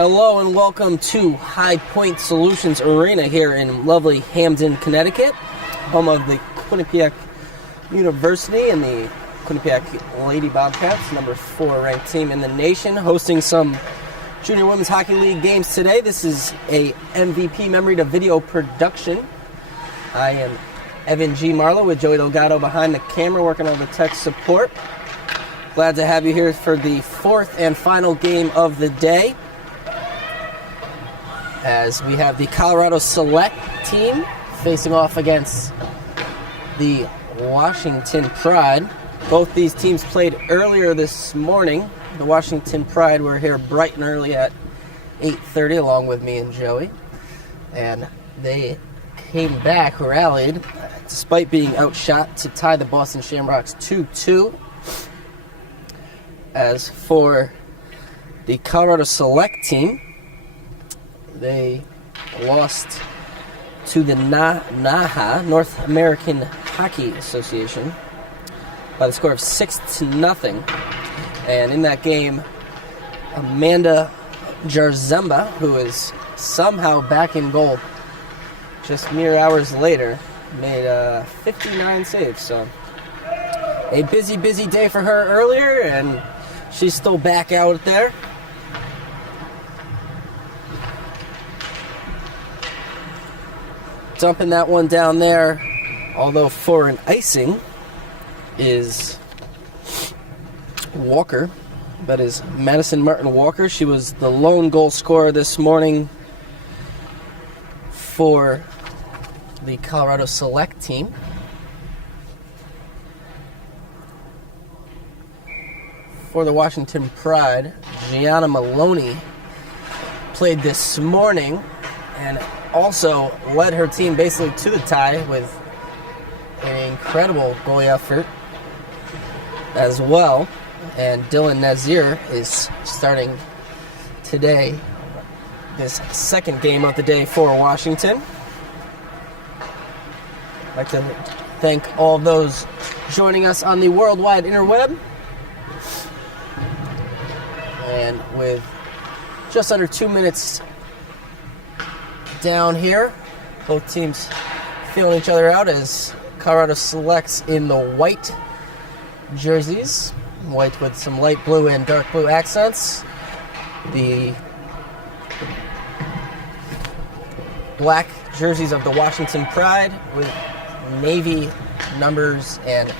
Hello and welcome to High Point Solutions Arena here in lovely Hamden, Connecticut, home of the Quinnipiac University and the Quinnipiac Lady Bobcats, number 4 ranked team in the nation, hosting some Junior Women's Hockey League games today. This is a MVP memory to video production. I am Evan G. Marlowe with Joey Delgado behind the camera working on the tech support. Glad to have you here for the fourth and final game of the day, as we have the Colorado Select team facing off against the Washington Pride. Both these teams played earlier this morning. The Washington Pride were here bright and early at 8:30 along with me and Joey. And they came back, rallied, despite being outshot, to tie the Boston Shamrocks 2-2. As for the Colorado Select team, they lost to the NAHA, North American Hockey Association, by the score of 6-0. And in that game, Amanda Jarzemba, who is somehow back in goal just mere hours later, made 59 saves. So a busy day for her earlier, and she's still back out there. Dumping that one down there, although for an icing, is Walker. That is Madison Martin Walker. She was the lone goal scorer this morning for the Colorado Select team. For the Washington Pride, Gianna Maloney played this morning and also led her team basically to the tie with an incredible goalie effort as well. And Dylan Nazir is starting today, this second game of the day for Washington. I'd like to thank all of those joining us on the worldwide interweb. And with just under 2 minutes down here, both teams feeling each other out as Colorado selects in the white jerseys, white with some light blue and dark blue accents. The black jerseys of the Washington Pride with navy numbers and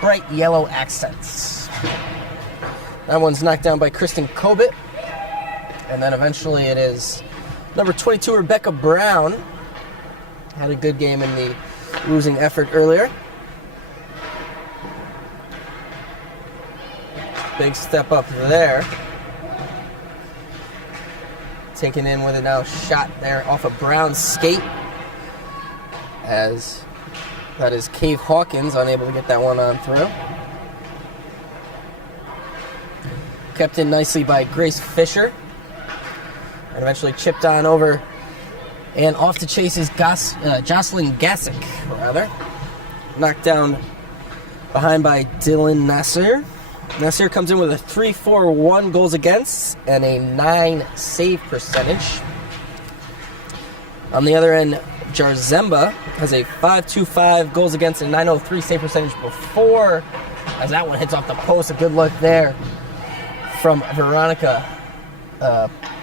bright yellow accents. That one's knocked down by Kristen Kobit. And then eventually it is number 22, Rebecca Brown. Had a good game in the losing effort earlier. Big step up there. Taken in with a now shot there off of Brown's skate. As that is Cave Hawkins, unable to get that one on through. Kept in nicely by Grace Fisher. And eventually chipped on over and off to Chase's Jocelyn Gassick, knocked down behind by Dylan Nasser. Nasser comes in with a 3.41 goals against and a 9 save percentage. On the other end, Jarzemba has a 5.25 goals against and 9.03 save percentage before, as that one hits off the post. A good look there from Veronica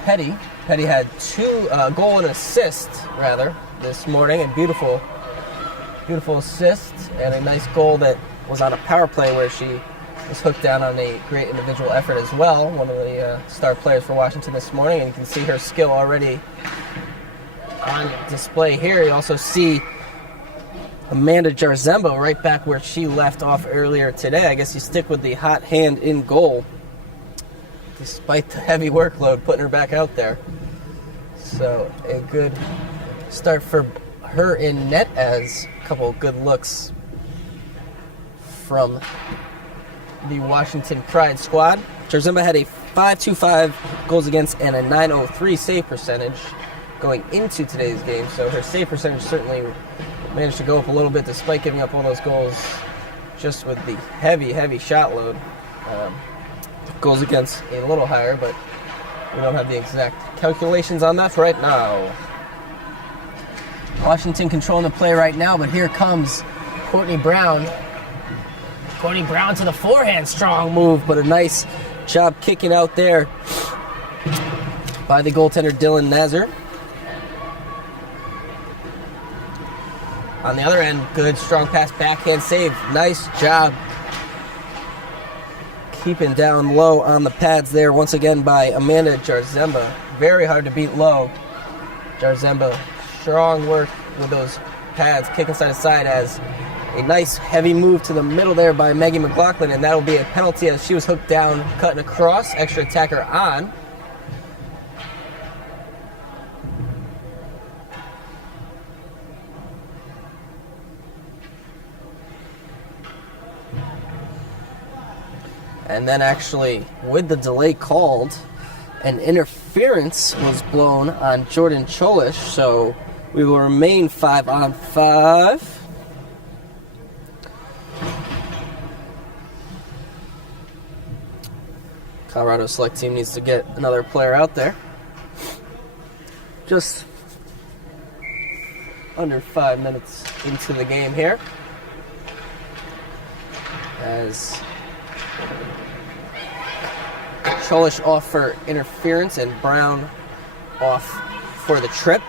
Petty. Petty had 2 goal and assist, this morning. A beautiful assist and a nice goal that was on a power play where she was hooked down on a great individual effort as well. One of the star players for Washington this morning, and you can see her skill already on display here. You also see Amanda Jarzemba right back where she left off earlier today. I guess you stick with the hot hand in goal, despite the heavy workload, putting her back out there. So a good start for her in net, as a couple of good looks from the Washington Pride squad. Jarzemba had a 5.25 goals against and a 9.03 save percentage going into today's game, so her save percentage certainly managed to go up a little bit despite giving up all those goals just with the heavy shot load. Goals against a little higher, but We don't have the exact calculations on that right now. Washington controlling the play right now, but here comes Courtney Brown. Courtney Brown to the forehand. Strong move, but a nice job kicking out there by the goaltender Dylan Nazar. On the other end, good strong pass, backhand save. Nice job keeping down low on the pads there once again by Amanda Jarzemba. Very hard to beat low. Jarzemba, strong work with those pads, kicking side to side as a nice heavy move to the middle there by Maggie McLaughlin, and that'll be a penalty as she was hooked down, cutting across, extra attacker on. And then actually, with the delay called, an interference was blown on Jordan Cholish, so we will remain 5-on-5. Colorado select team needs to get another player out there. Just under 5 minutes into the game here, as Cholish off for interference and Brown off for the trip.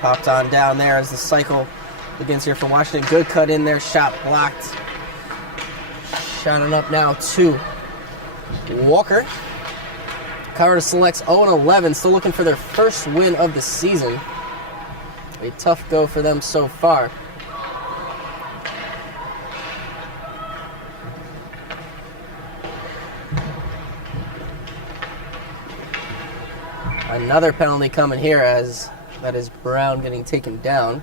Popped on down there as the cycle begins here for Washington. Good cut in there, shot blocked. Shotting up now to Walker. Colorado selects 0-11, still looking for their first win of the season. A tough go for them so far. Another penalty coming here, as that is Brown getting taken down.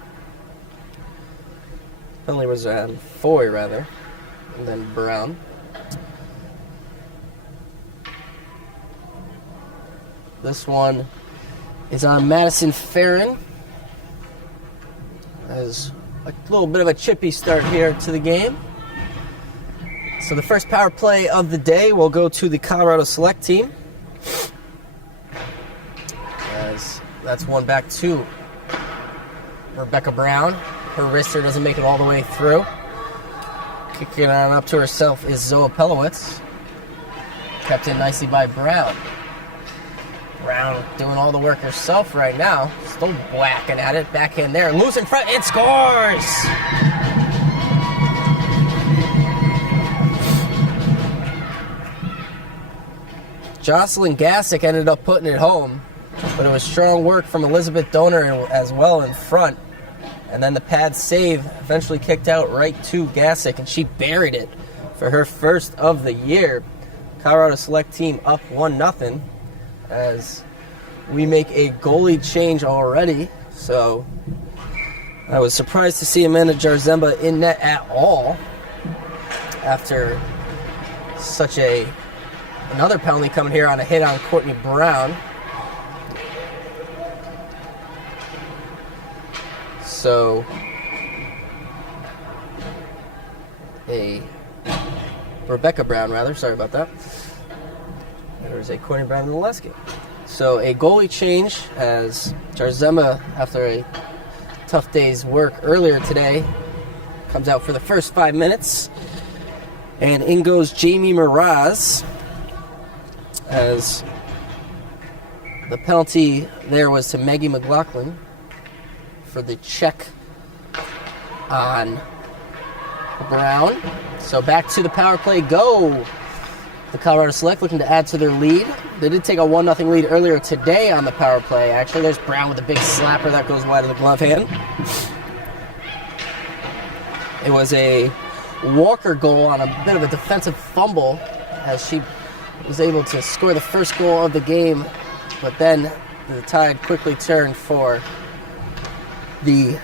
Penalty was on Foy, rather, and then Brown. This one is on Madison Farron. As a little bit of a chippy start here to the game. So the first power play of the day will go to the Colorado select team. As that's one back to Rebecca Brown. Her wrister doesn't make it all the way through. Kicking on up to herself is Zoe Pelowitz. Kept in nicely by Brown. Brown doing all the work herself right now. Still whacking at it. Backhand there. Loose in front. It scores! Jocelyn Gassick ended up putting it home, but it was strong work from Elizabeth Donor as well in front. And then the pad save eventually kicked out right to Gassick, and she buried it for her first of the year. Colorado select team up 1-0 as we make a goalie change already. So I was surprised to see Amanda Jarzemba in net at all after such another penalty coming here on a hit on Courtney Brown. So Rebecca Brown, rather. Sorry about that. There was a Courtney Brown in the last game. So a goalie change as Jarzemba, after a tough day's work earlier today, comes out for the first 5 minutes. And in goes Jamie Mraz, as the penalty there was to Maggie McLaughlin for the check on Brown. So back to the power play go. The Colorado Select looking to add to their lead. They did take a 1-0 lead earlier today on the power play. Actually, there's Brown with a big slapper that goes wide of the glove hand. It was a Walker goal on a bit of a defensive fumble as she was able to score the first goal of the game, but then the tide quickly turned for the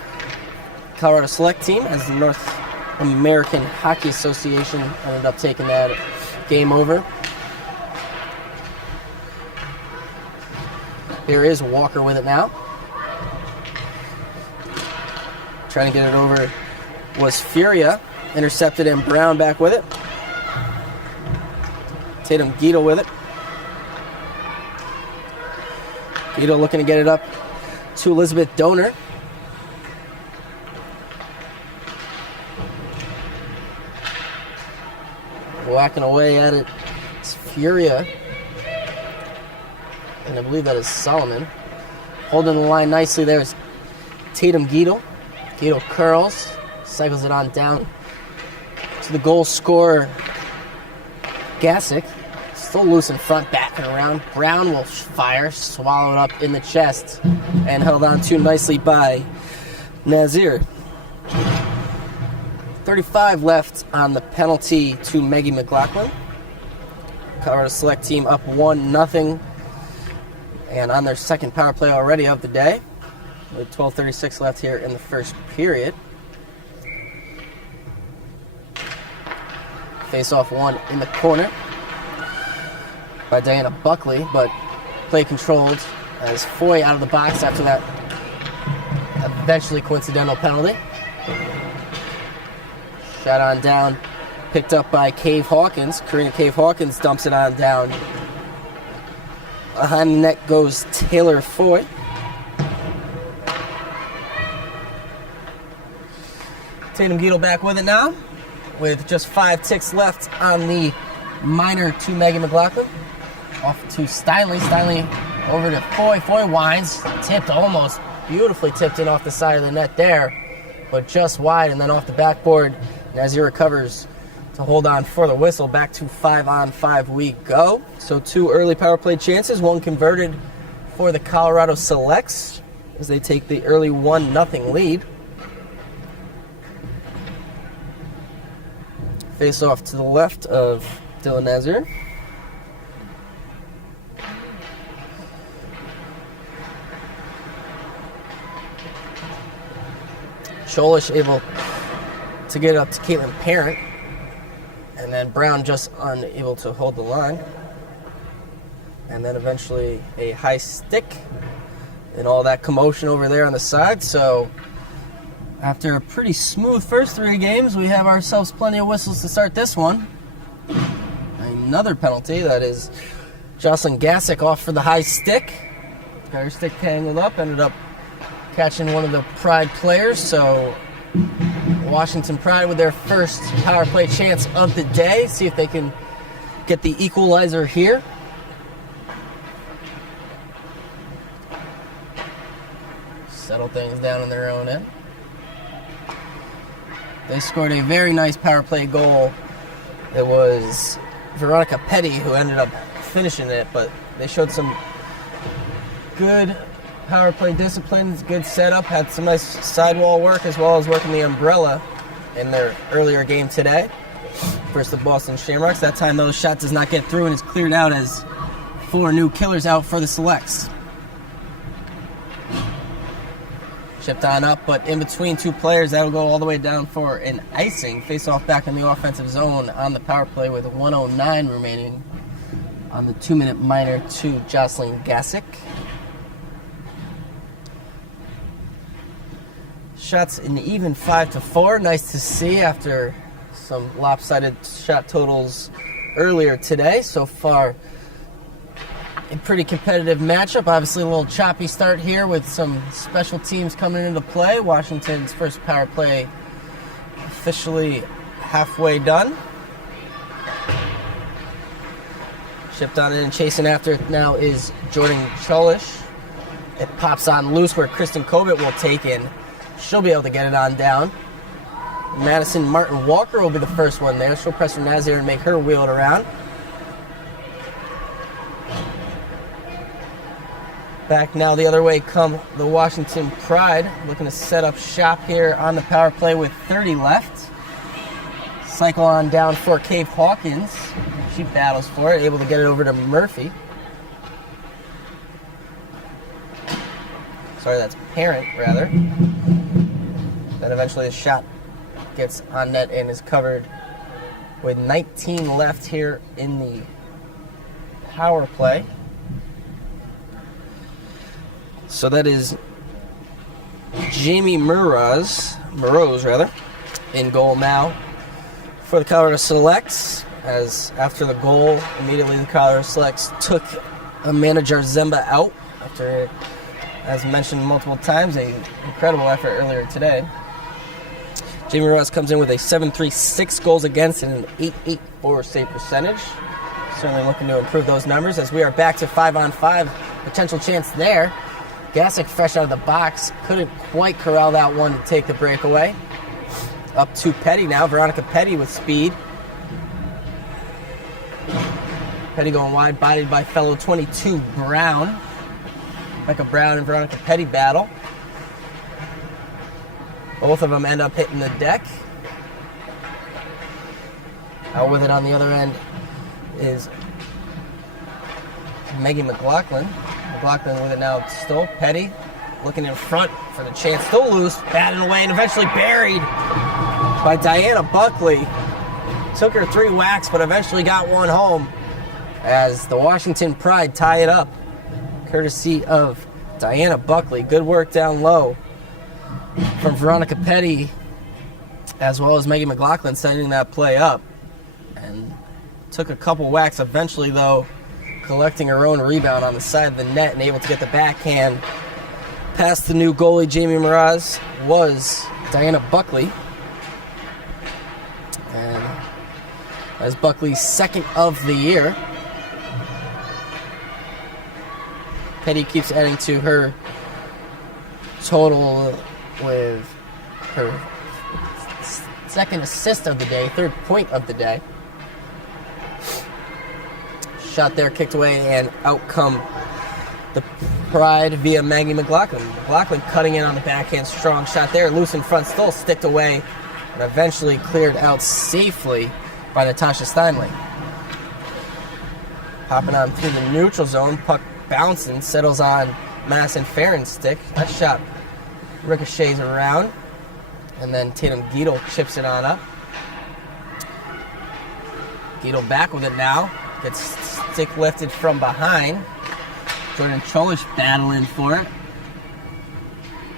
Colorado Select team as the North American Hockey Association ended up taking that game over. Here is Walker with it now. Trying to get it over was Furia. Intercepted, and Brown back with it. Tatum Guido with it. Guido looking to get it up to Elizabeth Donor. Whacking away at it. It's Furia. And I believe that is Solomon. Holding the line nicely there is Tatum Guido. Guido curls. Cycles it on down to the goal scorer, Gassick. Still loose in front, backing around. Brown will fire, swallow it up in the chest, and held on to nicely by Nazir. 35 left on the penalty to Maggie McLaughlin. Colorado Select team up 1-0, and on their second power play already of the day, with 12:36 left here in the first period. Face-off one in the corner by Diana Buckley, but play controlled as Foy out of the box after that eventually coincidental penalty. Shot on down, picked up by Cave Hawkins. Karina Cave Hawkins dumps it on down. Behind the net goes Taylor Foy. Tatum Guido back with it now, with just 5 ticks left on the minor to Maggie McLaughlin. Off to Steinley. Steinley over to Foy. Foy winds. Tipped, almost beautifully tipped in off the side of the net there, but just wide, and then off the backboard. Nazir recovers to hold on for the whistle. Back to 5-on-5 we go. So 2 early power play chances, 1 converted for the Colorado Selects as they take the early 1-0 lead. Face off to the left of Dylan Nazir. Cholish able to get it up to Caitlin Parent, and then Brown just unable to hold the line. And then eventually a high stick and all that commotion over there on the side. So after a pretty smooth first 3 games, we have ourselves plenty of whistles to start this one. Another penalty, that is Jocelyn Gassick off for the high stick. Got her stick tangled up, ended up catching one of the Pride players. So Washington Pride with their first power play chance of the day. See if they can get the equalizer here. Settle things down on their own end. They scored a very nice power play goal. It was Veronica Petty who ended up finishing it, but they showed some good power play discipline, good setup, had some nice sidewall work as well as working the umbrella in their earlier game today versus the Boston Shamrocks. That time those shot does not get through and is cleared out as 4 new killers out for the Selects. Chipped on up, but in between 2 players, that'll go all the way down for an icing. Face off back in the offensive zone on the power play with 1:09 remaining on the 2-minute minor to Jocelyn Gassick. Shots an even 5-4. Nice to see after some lopsided shot totals earlier today. So far, a pretty competitive matchup. Obviously a little choppy start here with some special teams coming into play. Washington's first power play officially halfway done. Chipped on in and chasing after it now is Jordan Cholish. It pops on loose where Kristen Kobit will take in. She'll be able to get it on down. Madison Martin Walker will be the first one there. She'll press her Nazir and make her wheel it around. Back now the other way come the Washington Pride, looking to set up shop here on the power play with 30 left. Cycle on down for Cave Hawkins. She battles for it, able to get it over to Murphy. Sorry, that's Parent, rather. Then eventually the shot gets on net and is covered with 19 left here in the power play. So that is Jamie Moroz, in goal now for the Colorado Selects, as after the goal, immediately the Colorado Selects took Amanda Jarzemba out after, as mentioned multiple times, an incredible effort earlier today. Jamie Ross comes in with a 7.36 goals against and an 8.84 save percentage. Certainly looking to improve those numbers as we are back to 5-on-5. Potential chance there. Gasick fresh out of the box. Couldn't quite corral that one to take the breakaway. Up to Petty now. Veronica Petty with speed. Petty going wide, bodied by fellow 22 Brown. Becca Brown and Veronica Petty battle. Both of them end up hitting the deck. Out with it on the other end is Maggie McLaughlin. McLaughlin with it now still. Petty looking in front for the chance. Still loose, batting away, and eventually buried by Diana Buckley. Took her 3 whacks, but eventually got one home as the Washington Pride tie it up, courtesy of Diana Buckley. Good work down low from Veronica Petty, as well as Maggie McLaughlin setting that play up. And took a couple whacks eventually, though, collecting her own rebound on the side of the net and able to get the backhand past the new goalie, Jamie Mraz, was Diana Buckley. And as Buckley's second of the year, Petty keeps adding to her total with her second assist of the day, third point of the day. Shot there, kicked away, and out come the Pride via Maggie McLaughlin. McLaughlin cutting in on the backhand, strong shot there, loose in front, still sticked away, and eventually cleared out safely by Natasha Steinle. Popping on through the neutral zone, puck bouncing, settles on Madison Farron's stick. That shot ricochets around, and then Tatum Guido chips it on up. Guido back with it now, gets stick lifted from behind. Jordan Cholish battling for it.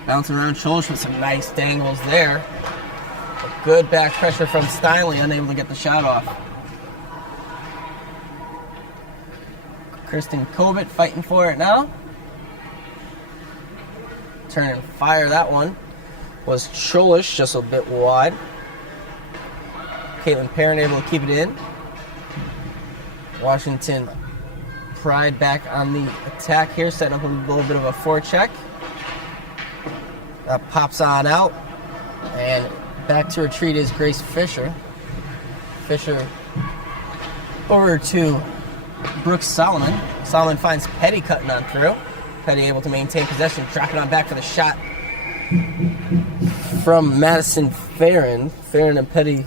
Bouncing around Cholish with some nice dangles there. A good back pressure from Steinle, unable to get the shot off. Kristen Kobit fighting for it now. Turn and fire that one. Was Cholish just a bit wide. Caitlin Perrin able to keep it in. Washington Pride back on the attack here, setting up a little bit of a forecheck. That pops on out, and back to retreat is Grace Fisher. Fisher over to Brooks Solomon. Solomon finds Petty cutting on through. Petty able to maintain possession, dropping on back for the shot from Madison Farron. Farron and Petty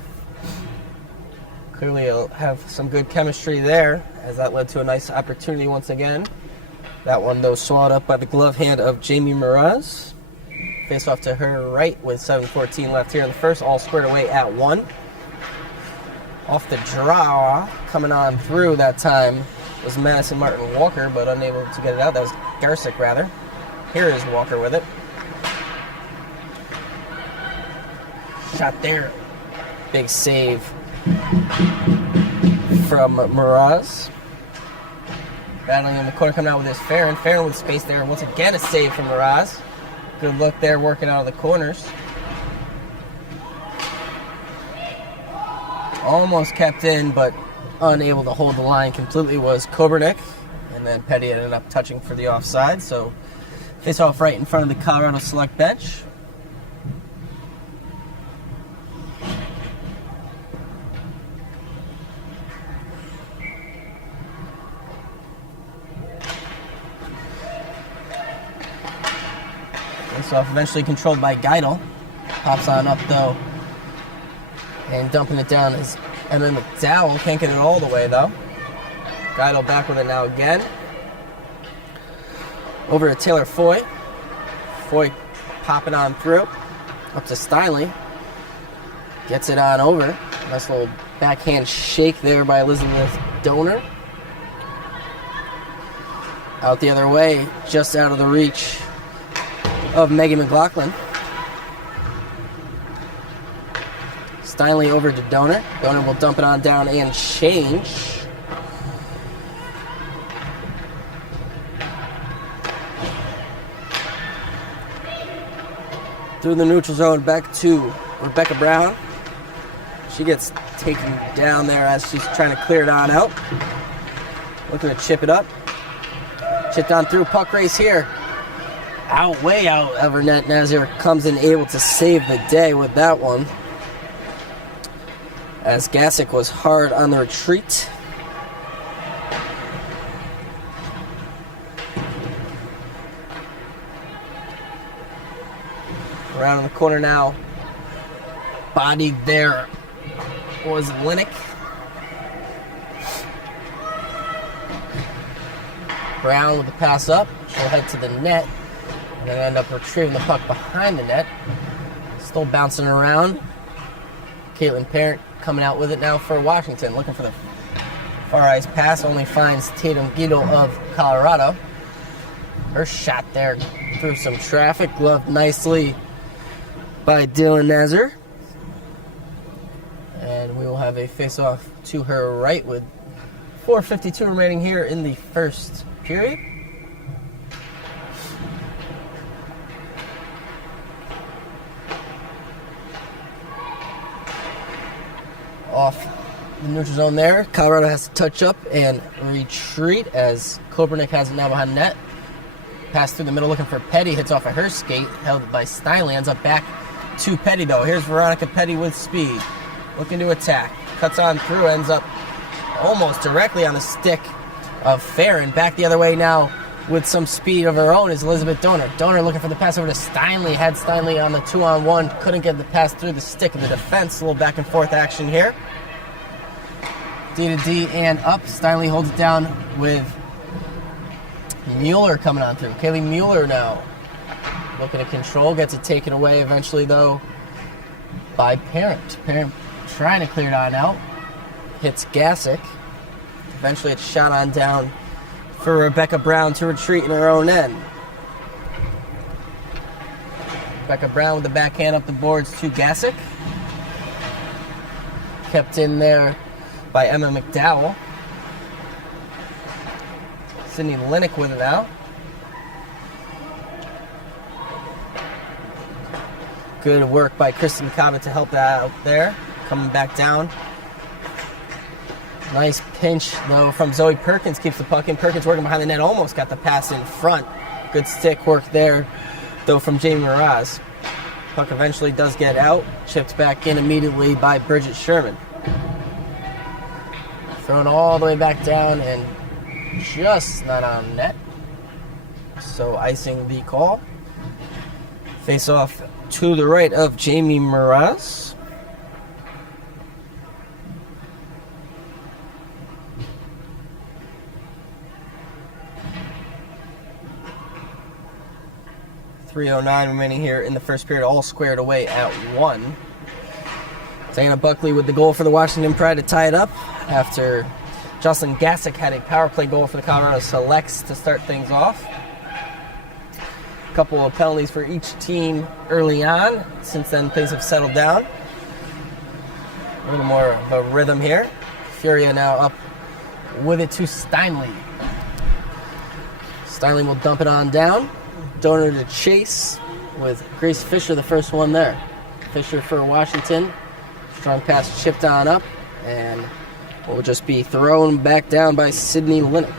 clearly have some good chemistry there, as that led to a nice opportunity once again. That one, though, swallowed up by the glove hand of Jamie Mraz. Face off to her right with 7:14 left here in the first, all squared away at 1. Off the draw, coming on through that time was Madison Martin Walker, but unable to get it out. That was Garsick, rather. Here is Walker with it. Shot there. Big save from Mraz. Battling in the corner, coming out with his Farron. Farron with space there. Once again, a save from Mraz. Good look there, working out of the corners. Almost kept in, but unable to hold the line completely was Kobernick. And then Petty ended up touching for the offside. So face off right in front of the Colorado Select bench. Face-off eventually controlled by Geidel. Pops on up, though. And dumping it down is Emma McDowell. Can't get it all the way, though. Geidel back with it now again. Over to Taylor Foy. Foy popping on through. Up to Steinle. Gets it on over. Nice little backhand shake there by Elizabeth Donor. Out the other way, just out of the reach of Maggie McLaughlin. Steinle over to Donor. Donor will dump it on down and change. Through the neutral zone, back to Rebecca Brown. She gets taken down there as she's trying to clear it on out. Looking to chip it up. Chipped on through, puck race here. Way out of her net. Nazir comes in able to save the day with that one, as Gasick was hard on the retreat. Around in the corner now. Bodied there was Linnick. Brown with the pass up. She'll head to the net and then end up retrieving the puck behind the net. Still bouncing around. Caitlin Parent coming out with it now for Washington. Looking for the far ice pass. Only finds Tatum Guido of Colorado. Her shot there through some traffic. Gloved nicely by Dylan Nazar. And we will have a face-off to her right with 4:52 remaining here in the first period. Off the neutral zone there. Colorado has to touch up and retreat as Kopernik has it now behind the net. Pass through the middle looking for Petty. Hits off of her skate. Held by Steinle. Ends up back to Petty though. Here's Veronica Petty with speed. Looking to attack. Cuts on through. Ends up almost directly on the stick of Farron. Back the other way now with some speed of her own is Elizabeth Donor. Donor looking for the pass over to Steinle. Had Steinle on the 2-on-1. Couldn't get the pass through the stick of the defense. A little back and forth action here. D to D and up. Steinle holds it down with Mueller coming on through. Kaylee Mueller now looking to control. Gets it taken away eventually though by Parent. Parent trying to clear it on out. Hits Gasick. Eventually it's shot on down for Rebecca Brown to retreat in her own end. Rebecca Brown with the backhand up the boards to Gasick. Kept in there by Emma McDowell. Sydney Linnick with it now. Good work by Kristen Cobbett to help that out there. Coming back down. Nice pinch, though, from Zoe Perkins. Keeps the puck in. Perkins working behind the net. Almost got the pass in front. Good stick work there, though, from Jamie Mraz. Puck eventually does get out. Chipped back in immediately by Bridget Sherman. Thrown all the way back down and just not on net. So icing the call. Face off to the right of Jamie Mraz. .309 remaining here in the first period, all squared away at 1. Diana Buckley with the goal for the Washington Pride to tie it up after Jocelyn Gasick had a power play goal for the Colorado Selects to start things off. A couple of penalties for each team early on. Since then, things have settled down. A little more of a rhythm here. Furia now up with it to Steinle. Steinle will dump it on down. Donor to chase with Grace Fisher, the first one there. Fisher for Washington. Strong pass chipped on up and will just be thrown back down by Sydney Linnick.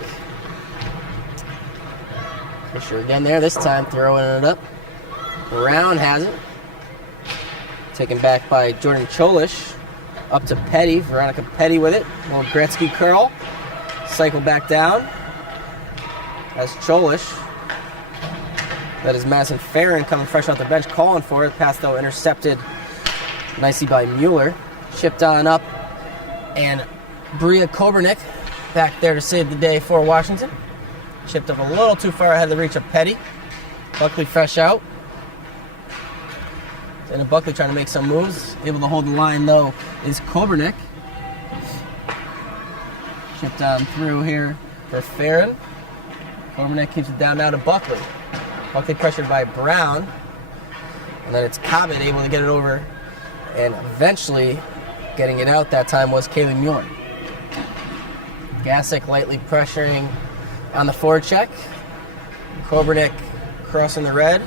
Fisher again there, this time throwing it up. Brown has it. Taken back by Jordan Cholish. Up to Petty, Veronica Petty with it. A little Gretzky curl. Cycle back down. As Cholish. That is Madison Farron coming fresh off the bench, calling for it. Pass, though, intercepted nicely by Mueller. Chipped on up. And Bria Kobernick back there to save the day for Washington. Chipped up a little too far ahead of the reach of Petty. Buckley fresh out. And Buckley trying to make some moves. Able to hold the line, though, is Kobernick. Chipped on through here for Farron. Kobernick keeps it down now to Buckley. Buckley pressured by Brown. And then it's Cobbett able to get it over And eventually getting it out that time was Kaylee Muir. Gasick lightly pressuring on the forecheck. Kobernick crossing the red.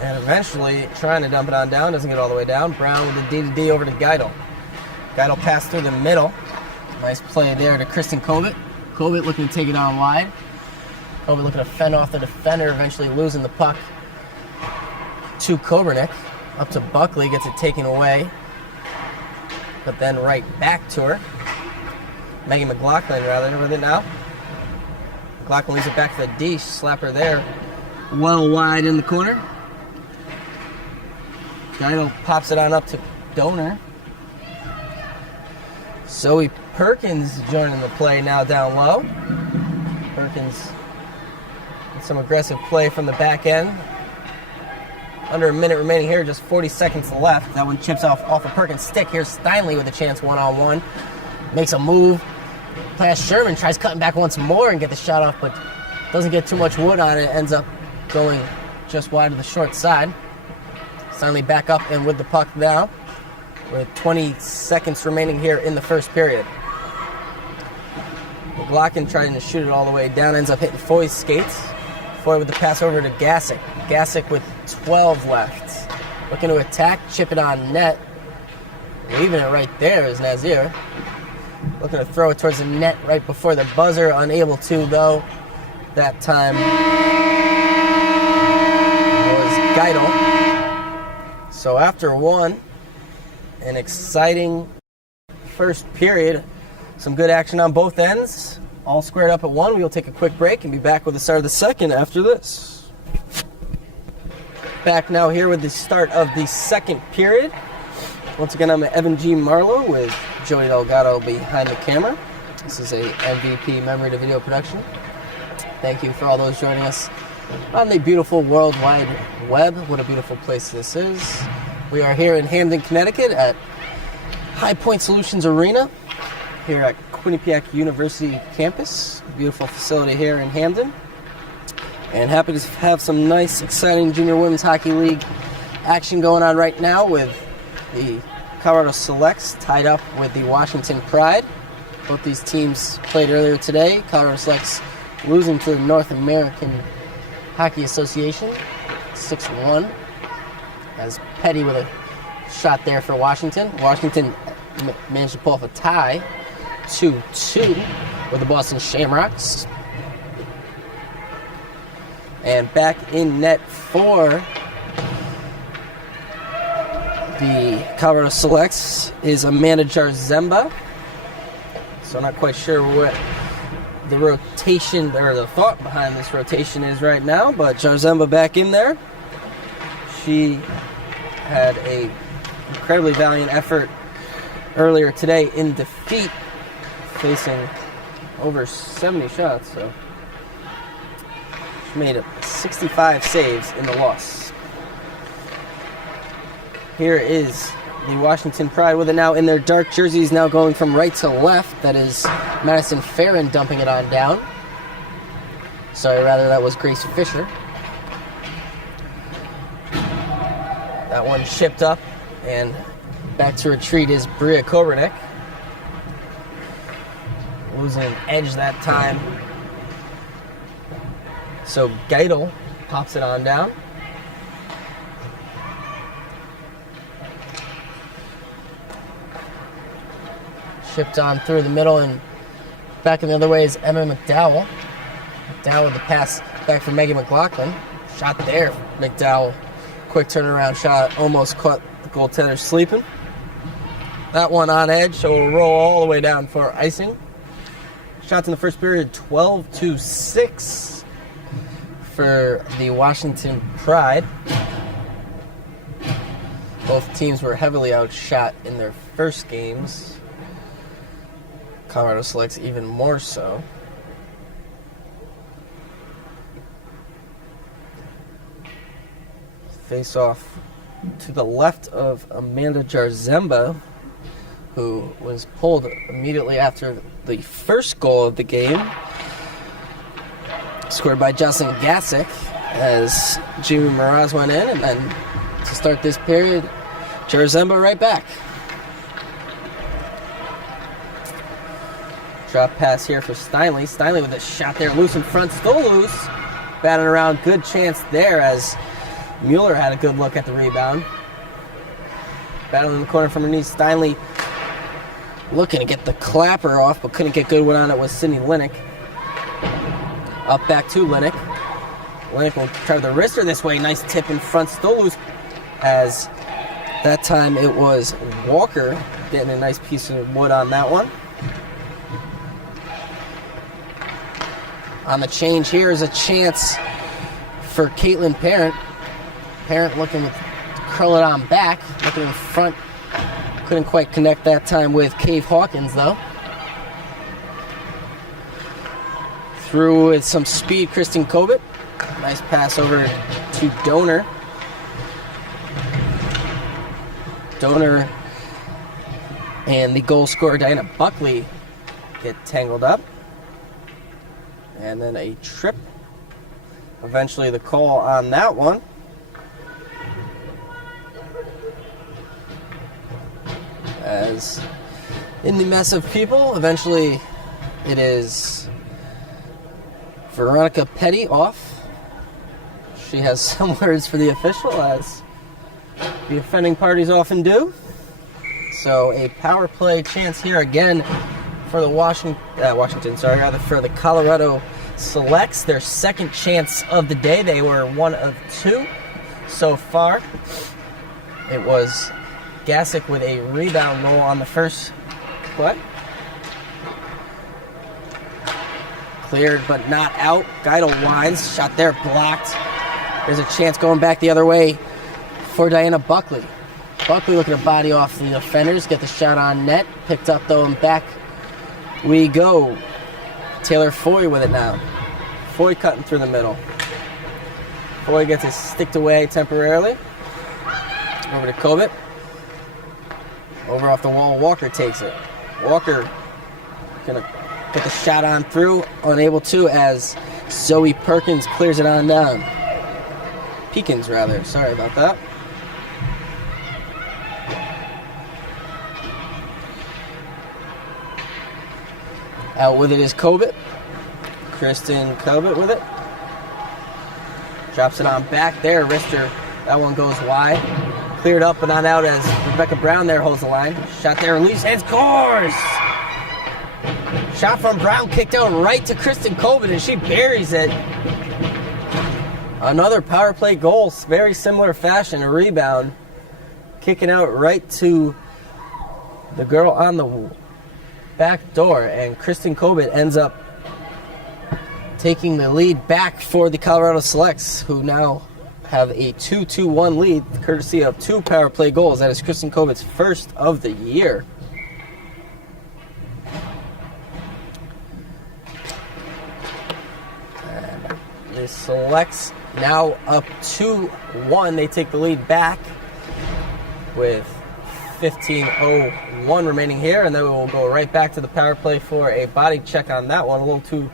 And eventually trying to dump it on down. Doesn't get all the way down. Brown with a D-to-D over to Geidel. Geidel passed through the middle. Nice play there to Kristen Kovit. Kovit looking to take it on wide. Kovit looking to fend off the defender, eventually losing the puck to Kobernick. Up to Buckley, gets it taken away. But then right back to her. Megan McLaughlin, rather, with it now. McLaughlin leaves it back to the D. Slapper there. Well wide in the corner. Geidel pops it on up to Donor. Zoe Perkins joining the play now down low. Perkins with some aggressive play from the back end. Under a minute remaining here, just 40 seconds left. That one chips off of Perkins' stick. Here's Steinle with a chance one-on-one. Makes a move past Sherman, tries cutting back once more and get the shot off, but doesn't get too much wood on it. Ends up going just wide to the short side. Steinle back up and with the puck now, with 20 seconds remaining here in the first period. McLaughlin trying to shoot it all the way down, ends up hitting Foy's skates. Foy with the pass over to Gasick. Gasick with 12 left. Looking to attack, chip it on net. Leaving it right there is Nazir. Looking to throw it towards the net right before the buzzer. Unable to, though. That time was Geidel. So after one, an exciting first period. Some good action on both ends. All squared up at one. We'll take a quick break and be back with the start of the second after this. Back now here with the start of the second period. Once again, I'm Evan G. Marlowe with Joey Delgado behind the camera. This is a MVP memory to video production. Thank you for all those joining us on the beautiful World Wide Web. What a beautiful place this is. We are here in Hamden, Connecticut at High Point Solutions Arena here at Quinnipiac University campus. Beautiful facility here in Hamden. And happy to have some nice, exciting Junior Women's Hockey League action going on right now with the Colorado Selects tied up with the Washington Pride. Both these teams played earlier today. Colorado Selects losing to the North American Hockey Association 6-1. As Petty with a shot there for Washington. Washington managed to pull off a tie 2-2 with the Boston Shamrocks. And back in net for the Colorado Selects is Amanda Jarzemba. So I'm not quite sure what the rotation or the thought behind this rotation is right now, but Jarzemba back in there. She had a incredibly valiant effort earlier today in defeat, facing over 70 shots, so she made 65 saves in the loss. Here is the Washington Pride with it now in their dark jerseys, now going from right to left. That is Madison Farron dumping it on down. That was Grace Fisher. That one shipped up, and back to retreat is Bria Kobernick. Losing an edge that time. So Geidel pops it on down. Shipped on through the middle, and back in the other way is Emma McDowell. McDowell with the pass back for Megan McLaughlin. Shot there, McDowell. Quick turnaround shot, almost caught the goaltender sleeping. That one on edge, so we'll roll all the way down for icing. Shots in the first period, 12-6 for the Washington Pride. Both teams were heavily outshot in their first games. Colorado Selects even more so. Face off to the left of Amanda Jarzemba, who was pulled immediately after the first goal of the game, scored by Jocelyn Gasick as Jamie Mraz went in. And then to start this period, Jarzemba right back. Drop pass here for Steinle. Steinle with a shot there, loose in front, still loose. Batting around, good chance there as Mueller had a good look at the rebound. Battling in the corner from underneath. Steinle looking to get the clapper off, but couldn't get good one on it was Sidney Linick. Up back to Linick. Linick will try the wrister this way. Nice tip in front, still loose. As that time it was Walker getting a nice piece of wood on that one. On the change here is a chance for Caitlin Parent. Parent looking to curl it on back, looking in front. Couldn't quite connect that time with Cave Hawkins, though. Through with some speed, Kristen Kobit. Nice pass over to Donor. Donor and the goal scorer, Diana Buckley, get tangled up. And then a trip. Eventually the call on that one. As in the mess of people, eventually it is Veronica Petty off. She has some words for the official, as the offending parties often do. So a power play chance here again for the for the Colorado Selects. Their second chance of the day. They were 1 of 2 so far. It was Gassick with a rebound goal on the first play. Cleared but not out. Geidel winds. Shot there blocked. There's a chance going back the other way for Diana Buckley. Buckley looking to body off the defenders. Get the shot on net. Picked up though and back we go. Taylor Foy with it now. Foy cutting through the middle. Foy gets it sticked away temporarily. Over to Kobit. Over off the wall, Walker takes it. Walker gonna get the shot on through, unable to, as Zoe Perkins clears it on down. Peekins, rather. Sorry about that. Out with it is Kobit. Kristen Kobit with it. Drops it on back there. Wrister, that one goes wide. Cleared up but not out as Rebecca Brown there holds the line. Shot there, release and scores! Shot from Brown kicked out right to Kristen Kobit and she buries it. Another power play goal, very similar fashion, a rebound. Kicking out right to the girl on the back door, and Kristen Kobit ends up taking the lead back for the Colorado Selects, who now have a 2-2-1 lead, courtesy of 2 power play goals. That is Kristen Kobit's first of the year. And the Selects now up 2-1. They take the lead back with 15:01 remaining here, and then we will go right back to the power play for a body check on that one. A little too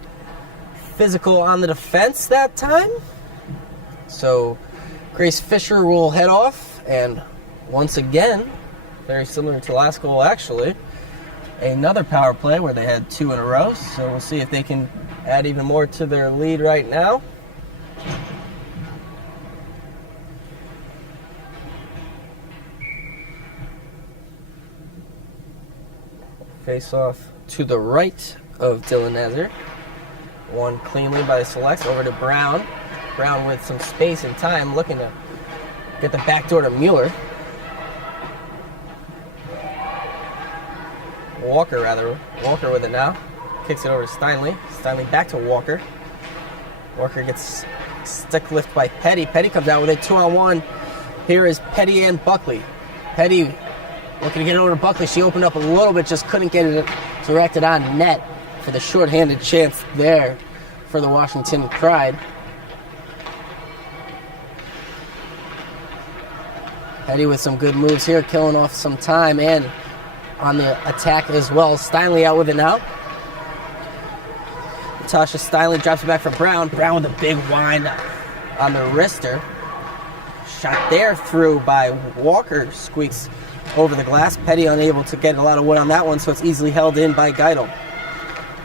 physical on the defense that time. So Grace Fisher will head off, and once again, very similar to last goal actually, another power play where they had 2 in a row. So we'll see if they can add even more to their lead right now. Face off to the right of Dylan Nazar. One cleanly by the Selects over to Brown. Brown with some space and time, looking to get the back door to Mueller. Walker with it now. Kicks it over to Steinle. Steinle back to Walker. Walker gets stick lift by Petty. Petty comes out with a 2-on-1. Here is Petty and Buckley. Petty looking to get it over to Buckley. She opened up a little bit, just couldn't get it directed on net for the shorthanded chance there for the Washington Pride. Petty with some good moves here, killing off some time and on the attack as well. Steinle out with it now. Natasha Steinle drops it back for Brown. Brown with a big wind on the wrister. Shot there through by Walker. Squeaks over the glass. Petty unable to get a lot of wood on that one, so it's easily held in by Geidel.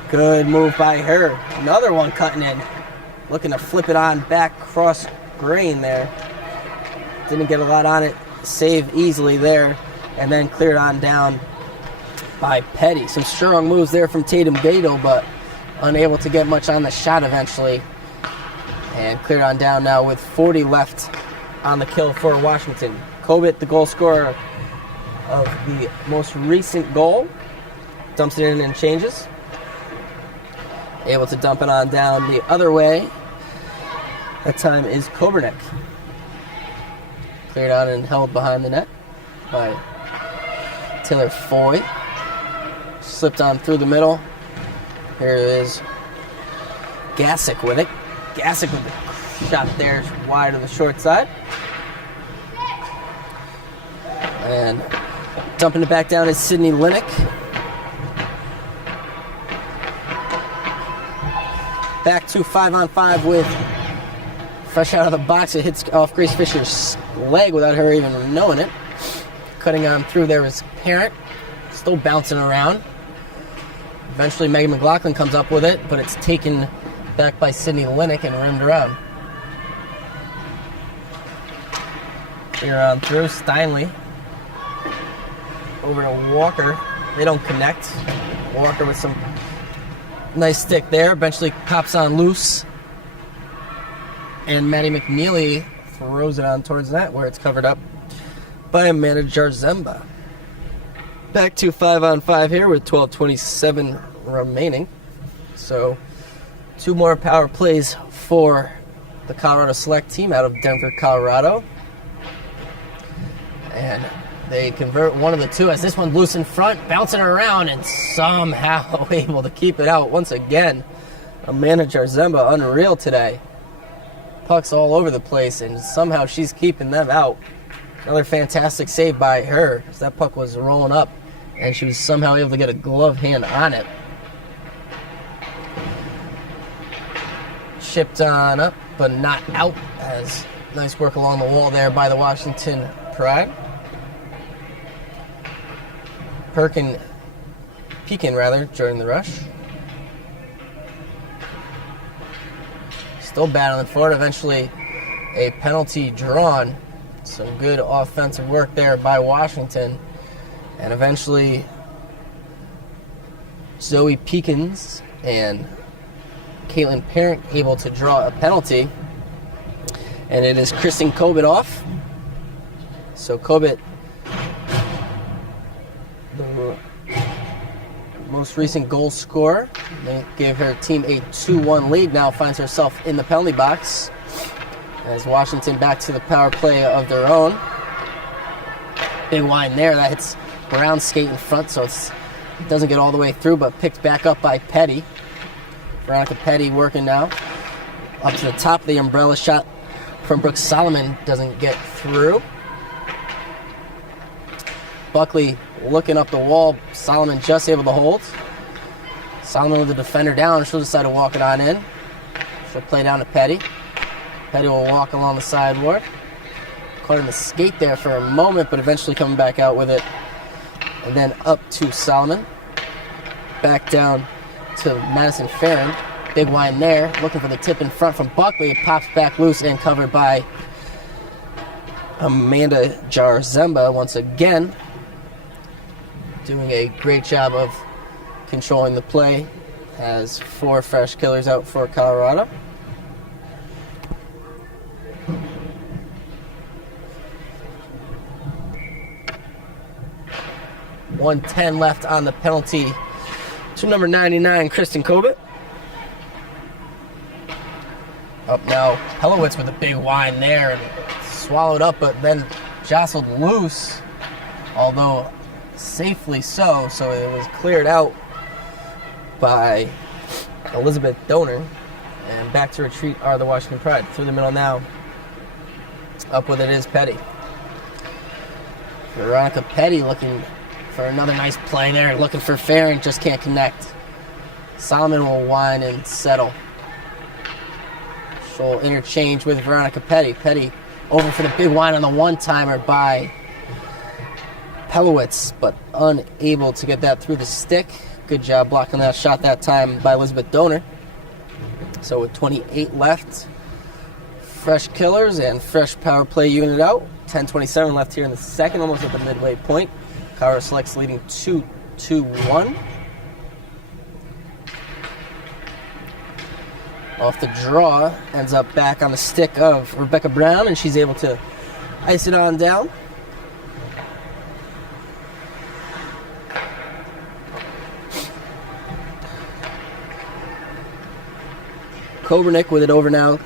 Good move by her. Another one cutting in. Looking to flip it on back cross grain there. Didn't get a lot on it. Save easily there. And then cleared on down by Petty. Some strong moves there from Tatum Geidel, but unable to get much on the shot eventually. And cleared on down now with 40 left on the kill for Washington. Kobit, the goal scorer of the most recent goal, dumps it in and changes. Able to dump it on down the other way. That time is Kobernick. Cleared on and held behind the net by Taylor Foy. Slipped on through the middle. Here is Gassick with it. Gassick with the shot there, wide to the short side. And dumping it back down is Sydney Linick. Back to 5-on-5 with fresh out of the box. It hits off Grace Fisher's leg without her even knowing it. Cutting on through there is Parent. Still bouncing around. Eventually Megan McLaughlin comes up with it, but it's taken back by Sydney Linick and rimmed around. Here on through, Steinley. Over to Walker. They don't connect. Walker with some nice stick there. Eventually pops on loose. And Maddie McNeely throws it on towards net where it's covered up by Amanda Jarzemba. Back to 5-on-5 here with 12:27 remaining. So 2 more power plays for the Colorado Select team out of Denver, Colorado. And they convert one of the 2 as this one loose in front, bouncing around and somehow able to keep it out once again. Amanda Jarzemba, unreal today. Pucks all over the place and somehow she's keeping them out. Another fantastic save by her as that puck was rolling up and she was somehow able to get a glove hand on it. Chipped on up, but not out, as nice work along the wall there by the Washington Pride. Pekin during the rush. Still battling for it. Eventually a penalty drawn. Some good offensive work there by Washington. And eventually Zoe Peakins and Caitlin Parent able to draw a penalty. And it is Kristen Kobit off. So Kobit, the most recent goal scorer, they gave her team a 2-1 lead, now finds herself in the penalty box as Washington back to the power play of their own. Big line there, that hits Brown's skate in front, so it doesn't get all the way through, but picked back up by Petty. Veronica Petty working now up to the top of the umbrella. Shot from Brooke Solomon doesn't get through. Buckley looking up the wall. Solomon just able to hold. Solomon with the defender down. She'll decide to walk it on in. She'll play down to Petty. Petty will walk along the sideboard. Caught in the skate there for a moment, but eventually coming back out with it. And then up to Solomon. Back down to Madison Farron. Big line there. Looking for the tip in front from Buckley. It pops back loose and covered by Amanda Jarzemba once again. Doing a great job of controlling the play. Has 4 fresh killers out for Colorado. .110 left on the penalty to number 99, Kristen Kobit. Up now, Pelowitz with a big line there and swallowed up, but then jostled loose, although safely so it was cleared out by Elizabeth Donor. And back to retreat are the Washington Pride. Through the middle now. Up with it is Petty. Veronica Petty looking for another nice play there. Looking for Farron, just can't connect. Solomon will whine and settle. She'll interchange with Veronica Petty. Petty Over for the big wide on the one-timer by Pelowitz, but unable to get that through the stick. Good job blocking that shot that time by Elizabeth Donor. So with 28 left, fresh killers and fresh power play unit out. 10:27 left here in the second, almost at the midway point. Colorado Select's leading 2-1. Off the draw, ends up back on the stick of Rebecca Brown, and she's able to ice it on down. Kobernick with it over now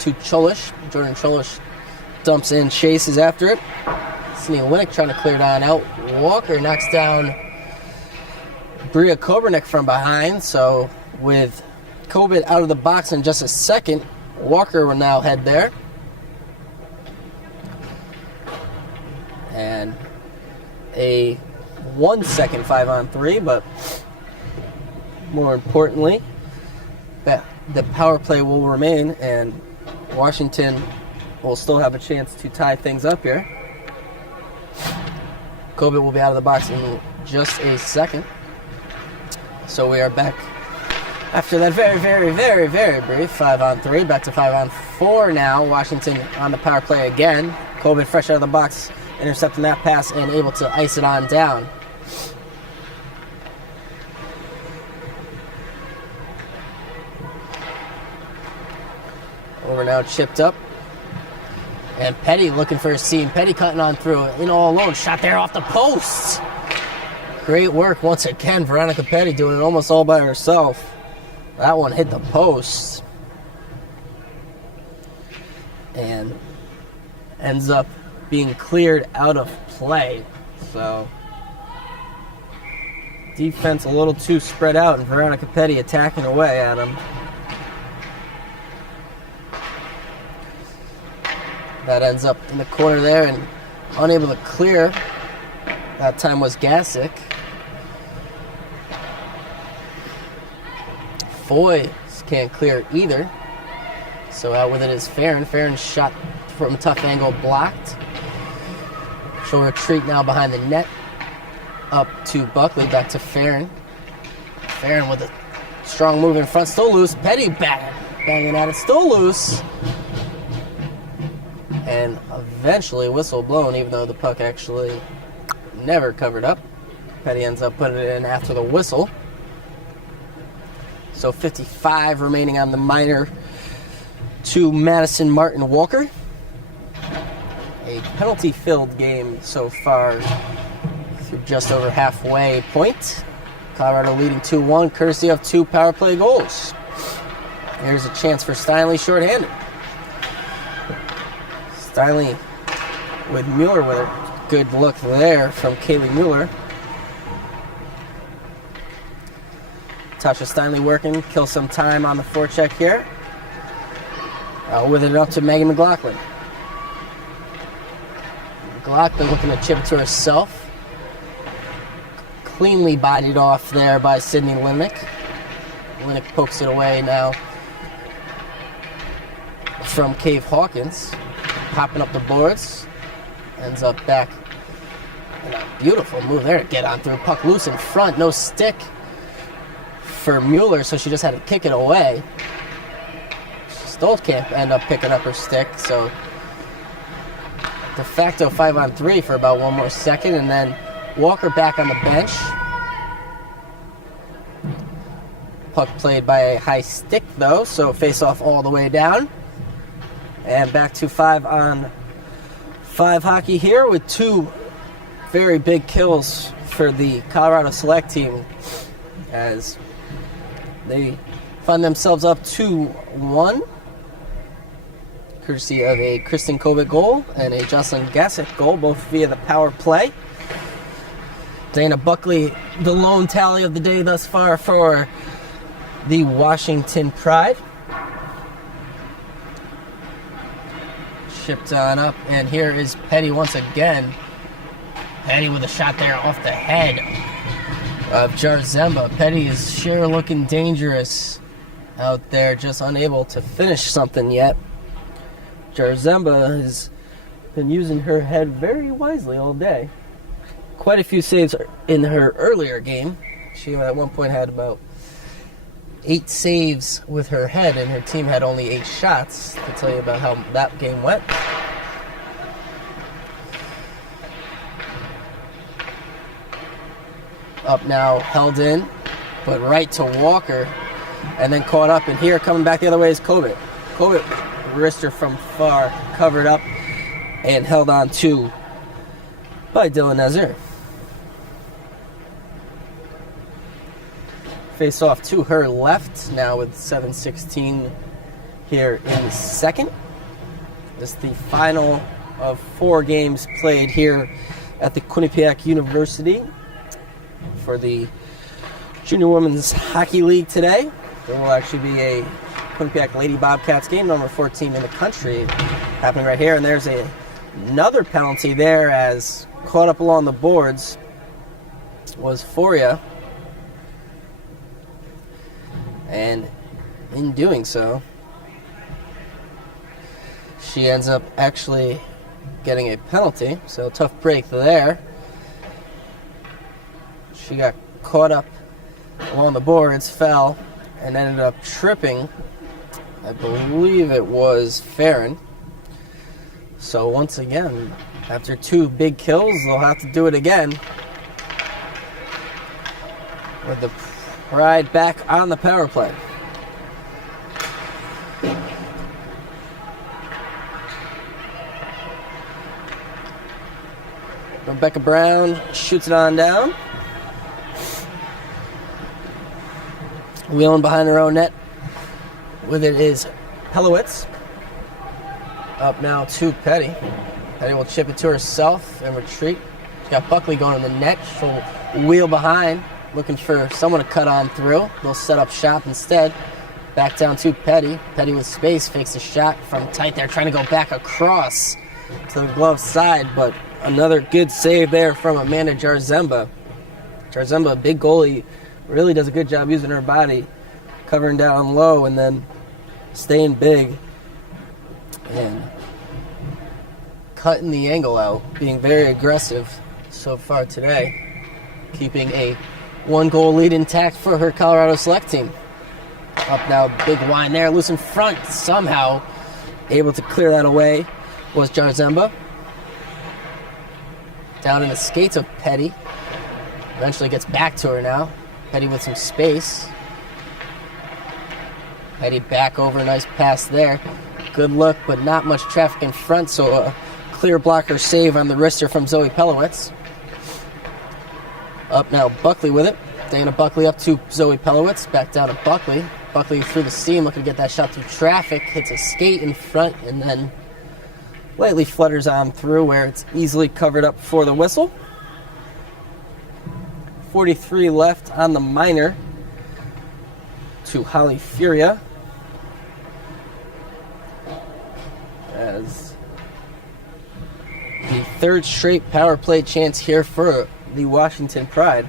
to Cholish. Jordan Cholish dumps in, chases after it. Sydney Winnick trying to clear down out. Walker knocks down Bria Kobernick from behind, so with Kobit out of the box in just a second, Walker will now head there. And a 1 second 5-on-3, but more importantly, the power play will remain, and Washington will still have a chance to tie things up here. Kobit will be out of the box in just a second. So we are back after that very, very, very, very brief 5-on-3, back to 5-on-4 now. Washington on the power play again. Kobit fresh out of the box, intercepting that pass and able to ice it on down. Over now, chipped up. And Petty looking for a seam. Petty cutting on through, in all alone. Shot there off the post. Great work once again. Veronica Petty doing it almost all by herself. That one hit the post. And ends up being cleared out of play. So, defense a little too spread out, and Veronica Petty attacking away at him. That ends up in the corner there and unable to clear. That time was Gassick. Foy can't clear either. So out with it is Farron. Farron's shot from a tough angle blocked. She'll retreat now behind the net. Up to Buckley, back to Farron. Farron with a strong move in front, still loose. Petty banging at it, still loose. And eventually whistle blown, even though the puck actually never covered up. Petty ends up putting it in after the whistle. So 55 remaining on the minor to Madison Martin Walker. A penalty-filled game so far through just over halfway point. Colorado leading 2-1, courtesy of 2 power play goals. Here's a chance for Steinle shorthanded. Steinle with Mueller with a good look there from Kaylee Mueller. Tasha Steinle working, kill some time on the forecheck here. With it up to Megan McLaughlin. McLaughlin looking to chip it to herself. Cleanly bodied off there by Sydney Winnick. Winnick pokes it away now from Cave Hawkins. Hopping up the boards. Ends up back. And a beautiful move there to get on through. Puck loose in front. No stick for Mueller, so she just had to kick it away. Stoltkamp end up picking up her stick, so de facto 5-on-3 for about one more second, and then Walker back on the bench. Puck played by a high stick, though, so face off all the way down. And back to 5-on-5 hockey here with 2 very big kills for the Colorado Select team as they find themselves up 2-1, courtesy of a Kristen Kobit goal and a Jocelyn Gassick goal, both via the power play. Dana Buckley, the lone tally of the day thus far for the Washington Pride. Shipped on up, and here is Petty once again. Petty with a shot there off the head of Jarzemba. Petty is sure looking dangerous out there, just unable to finish something yet. Jarzemba has been using her head very wisely all day. Quite a few saves in her earlier game. She at one point had about 8 saves with her head, and her team had only 8 shots. To tell you about how that game went. Up now, held in, but right to Walker, and then caught up. And here, coming back the other way, is Kobit. Kobit, wrister from far, covered up and held on to by Dylan Nazir. Face off to her left now with 7:16 here in the second. This is the final of 4 games played here at the Quinnipiac University for the Junior Women's Hockey League today. There will actually be a Quinnipiac Lady Bobcats game, number 14 in the country, happening right here. And there's another penalty there, as caught up along the boards was Foria. And in doing so, she ends up actually getting a penalty. So tough break there. She got caught up along the boards, fell, and ended up tripping. I believe it was Farron. So once again, after 2 big kills, they'll have to do it again. With the Pride back on the power play. Rebecca Brown shoots it on down. Wheeling behind her own net. With it is Pelowitz. Up now to Petty. Petty will chip it to herself and retreat. She's got Buckley going in the net. She'll wheel behind, looking for someone to cut on through. They'll set up shop instead. Back down to Petty. Petty with space fakes a shot from tight there, trying to go back across to the glove side, but another good save there from Amanda Jarzemba. Jarzemba, a big goalie, really does a good job using her body, covering down low and then staying big and cutting the angle out, being very aggressive so far today, keeping a 1-goal lead intact for her Colorado Select team. Up now, big line there, loose in front, somehow able to clear that away was Jarzemba. Down in the skates of Petty. Eventually gets back to her now. Petty with some space. Petty back over, nice pass there. Good look, but not much traffic in front, so a clear blocker save on the wrister from Zoe Pelowitz. Up now, Buckley with it. Dana Buckley up to Zoe Pelowitz, back down to Buckley. Buckley through the seam, looking to get that shot through traffic, hits a skate in front, and then lightly flutters on through where it's easily covered up for the whistle. 43 left on the minor to Holly Furia. As the 3rd straight power play chance here for the Washington Pride.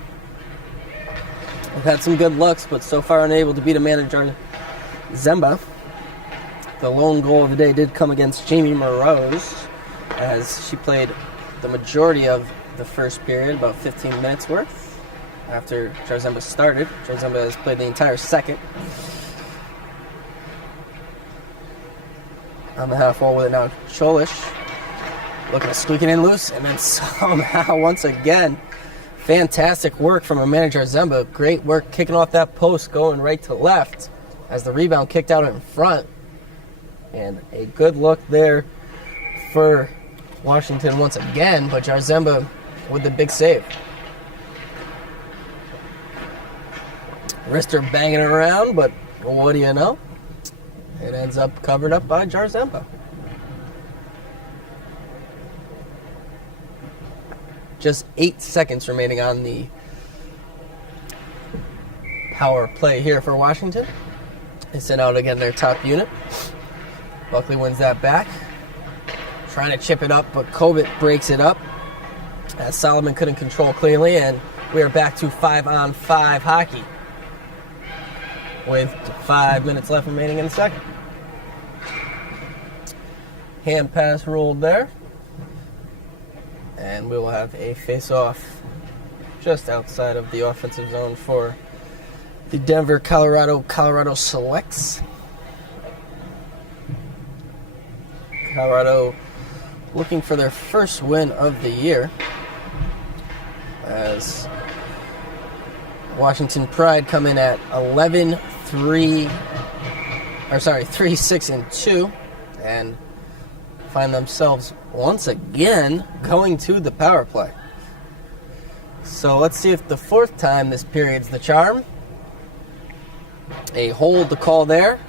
They've had some good looks, but so far unable to beat Amanda Jarzemba. The lone goal of the day did come against Jamie Morose, as she played the majority of the first period, about 15 minutes worth, after Jarzemba started. Jarzemba has played the entire second. On the half wall with it now, Cholish. Looking to squeak it in loose, and then somehow, once again, fantastic work from Amanda Jarzemba. Great work kicking off that post, going right to left, as the rebound kicked out in front. And a good look there for Washington once again, but Jarzemba with the big save. Wrister banging it around, but what do you know? It ends up covered up by Jarzemba. Just 8 seconds remaining on the power play here for Washington. They send out again their top unit. Buckley wins that back. Trying to chip it up, but Kobit breaks it up, as Solomon couldn't control cleanly, and we are back to 5-on-5 hockey with 5 minutes left remaining in the second. hand pass ruled there. And we will have a face-off just outside of the offensive zone for the Denver, Colorado selects. Colorado looking for their first win of the year, as Washington Pride come in at 3-6-2, and find themselves once again going to the power play. So let's see if the fourth time this period's the charm. A hold to call there.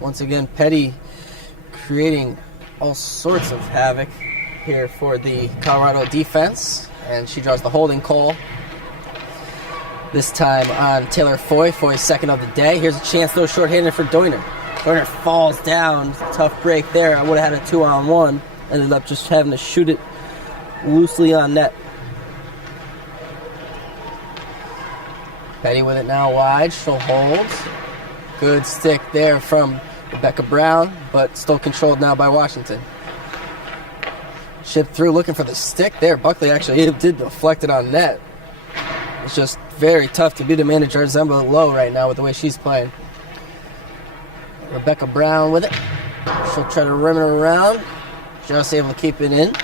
Once again, Petty creating all sorts of havoc here for the Colorado defense, and she draws the holding call. This time on Taylor Foy. Foy's second of the day. Here's a chance, though, shorthanded for Doiner. Doiner falls down. Tough break there. I would have had a 2-on-1. Ended up just having to shoot it loosely on net. Petty with it now wide. She'll hold. Good stick there from Rebecca Brown, but still controlled now by Washington. Chip through, looking for the stick there. Buckley actually did deflect it on net. It's just very tough to beat Amanda Jarzemba low right now with the way she's playing. Rebecca Brown with it. She'll try to rim it around. Just able to keep it in.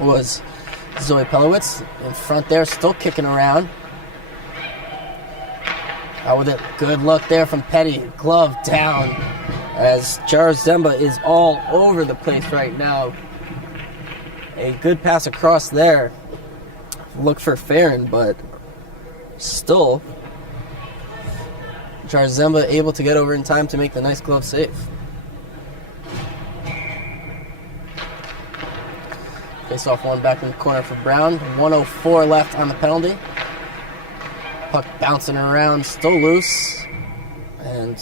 Was Zoe Pelowitz in front there, still kicking around. Out with it. Good look there from Petty. Glove down, as Jarzemba is all over the place right now. A good pass across there. Look for Farron, but still Jarzemba able to get over in time to make the nice glove save. Face off one back in the corner for Brown. 1:04 left on the penalty. Puck bouncing around, still loose. And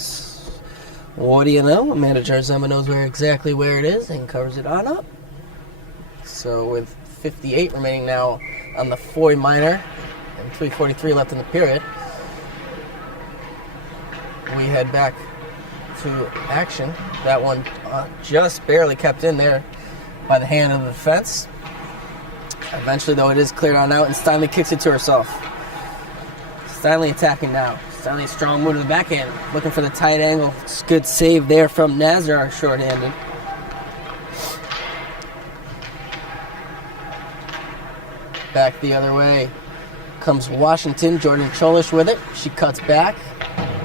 what do you know? Amanda Jarzemba knows exactly where it is and covers it on up. So with 58 remaining now on the Foy minor and 3:43 left in the period, we head back to action. That one just barely kept in there by the hand of the defense. Eventually, though, it is cleared on out, and Steinle kicks it to herself. Steinle attacking now. Steinle strong move to the backhand, looking for the tight angle. Good save there from Nazar, shorthanded. Back the other way comes Washington. Jordan Cholish with it. She cuts back.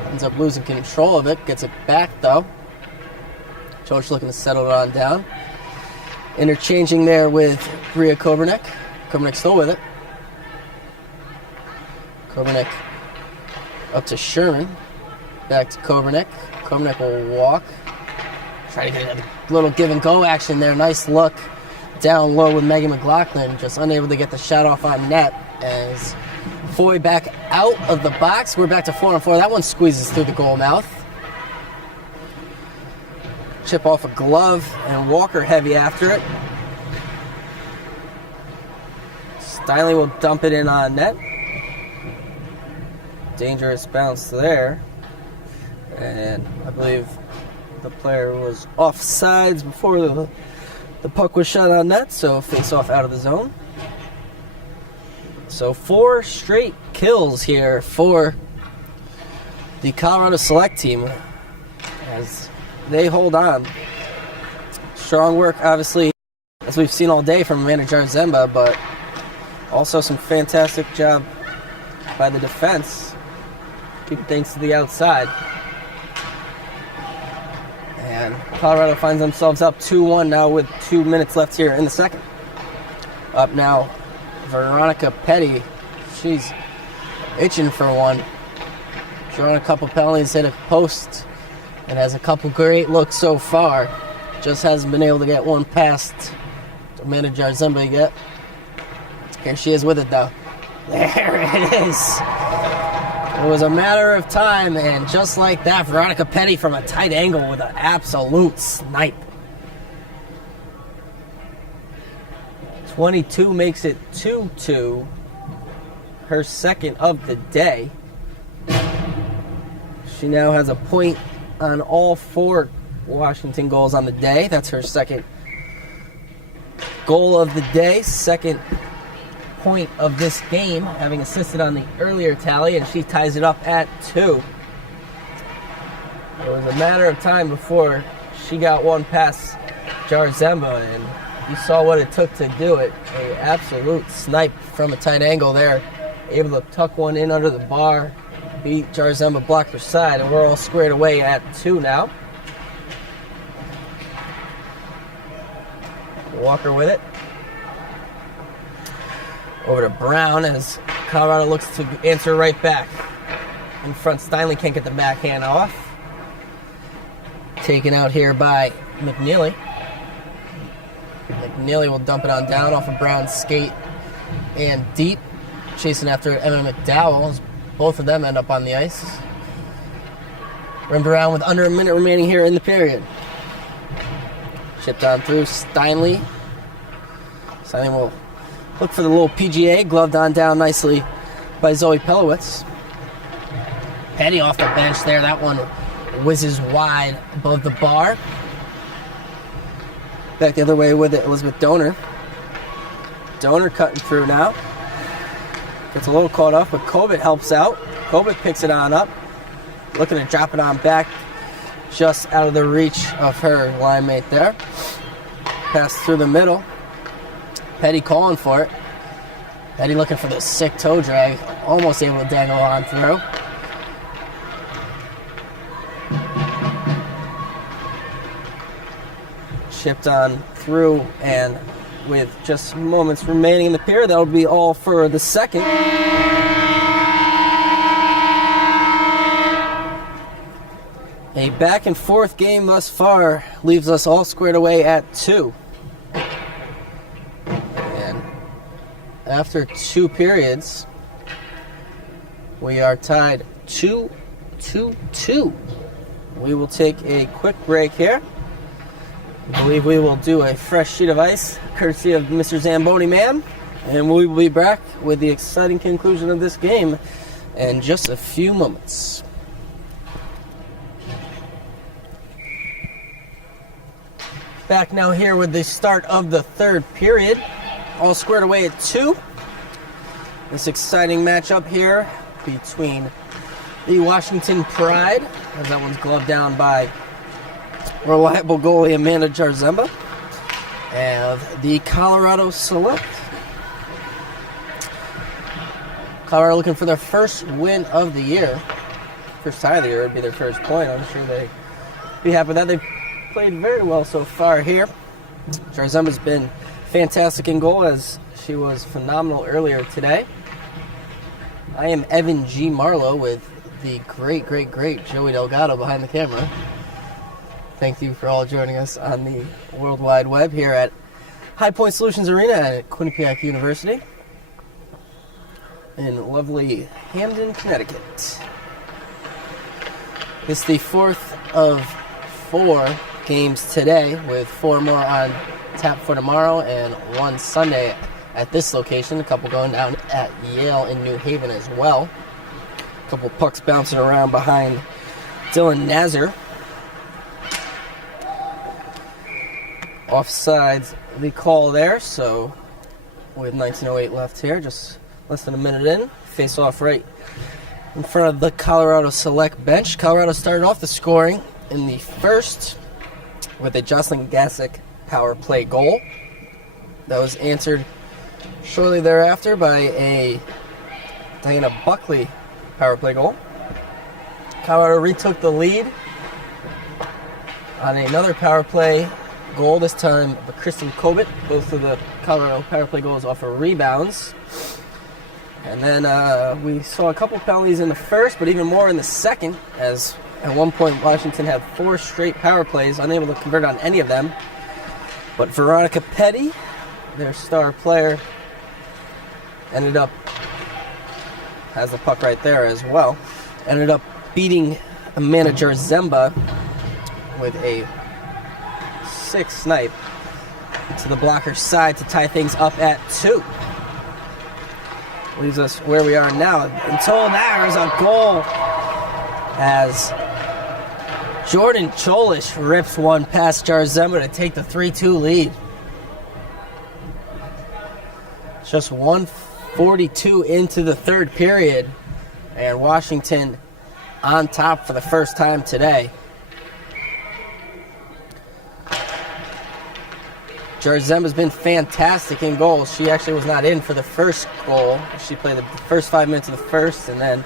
Ends up losing control of it. Gets it back, though. Cholish looking to settle it on down. Interchanging there with Bria Kobernick. Kobernick still with it. Kobernick up to Sherman. Back to Kobernick. Kobernick will walk. Try to get a little give and go action there. Nice look down low with Megan McLaughlin. Just unable to get the shot off on net as Foy back out of the box. We're back to 4-on-4. That one squeezes through the goal mouth. Chip off a glove, and Walker heavy after it. Steinle will dump it in on net. Dangerous bounce there. And I believe the player was offsides before the puck was shot on net, so face off out of the zone. So 4 straight kills here for the Colorado Select team as they hold on. Strong work, obviously, as we've seen all day from Amanda Jarzemba, but also some fantastic job by the defense, keeping things to the outside. And Colorado finds themselves up 2-1 now with 2 minutes left here in the second. Up now, Veronica Petty. She's itching for one. Drawn a couple penalties, hit a post, and has a couple great looks so far. Just hasn't been able to get one past Amanda Jarzemba yet. Here she is with it, though. There it is. It was a matter of time, and just like that, Veronica Petty from a tight angle with an absolute snipe. 22 makes it 2-2. Her second of the day. She now has a point on all 4 Washington goals on the day. That's her second goal of the day, second point of this game, having assisted on the earlier tally, and she ties it up at 2. It was a matter of time before she got one past Jarzemba, and you saw what it took to do it. An absolute snipe from a tight angle there. Able to tuck one in under the bar, beat Jarzemba, blocked her side, and we're all squared away at 2 now. Walker with it. Over to Brown as Colorado looks to answer right back. In front, Steinle can't get the backhand off. Taken out here by McNeely. McNeely will dump it on down off of Brown's skate and deep. Chasing after Emma McDowell as both of them end up on the ice. Rimmed around with under a minute remaining here in the period. Chipped on through Steinle. Steinle will look for the little PGA, gloved on down nicely by Zoe Pelowitz. Petty off the bench there. That one whizzes wide above the bar. Back the other way with it, Elizabeth Donor. Donor cutting through now. Gets a little caught off, but Kobit helps out. Kobit picks it on up. Looking to drop it on back. Just out of the reach of her line mate there. Pass through the middle. Petty calling for it. Petty looking for the sick toe drag. Almost able to dangle on through. Chipped on through, and with just moments remaining in the period, that'll be all for the second. A back and forth game thus far leaves us all squared away at 2. And after 2 periods, we are tied 2-2-2. We will take a quick break here. I believe we will do a fresh sheet of ice, courtesy of Mr. Zamboni Man, and we will be back with the exciting conclusion of this game in just a few moments. Back now here with the start of the third period, all squared away at 2. This exciting matchup here between the Washington Pride, as that one's gloved down by reliable goalie Amanda Jarzemba, and the Colorado Select. Colorado looking for their first win of the year. First tie of the year would be their first point. I'm sure they'd be happy with that. They've played very well so far here. Jarzemba's been fantastic in goal, as she was phenomenal earlier today. I am Evan G. Marlowe with the great Joey Delgado behind the camera. Thank you for all joining us on the World Wide Web here at High Point Solutions Arena at Quinnipiac University in lovely Hamden, Connecticut. It's the 4th of 4 games today, with 4 more on tap for tomorrow and 1 Sunday at this location. A couple going down at Yale in New Haven as well. A couple pucks bouncing around behind Dylan Nazar. Offsides the call there, so with 19:08 left here, just less than a minute in. Face off right in front of the Colorado Select bench. Colorado started off the scoring in the first with a Jocelyn Gasick power play goal. That was answered shortly thereafter by a Diana Buckley power play goal. Colorado retook the lead on another power play goal, this time by Kristen Kobit. Both of the Colorado power play goals off of rebounds. And then we saw a couple penalties in the first, but even more in the second, as at one point Washington had 4 straight power plays, unable to convert on any of them. But Veronica Petty, their star player, ended up, has the puck right there as well, ended up beating Amanda Jarzemba with a 6 snipe to the blocker's side to tie things up at 2. Leaves us where we are now until there's a goal as Jordan Cholish rips one past Jarzemba to take the 3-2 lead. Just 1:42 into the third period, and Washington on top for the first time today. Jarzemba's been fantastic in goals. She actually was not in for the first goal. She played the first 5 minutes of the first, and then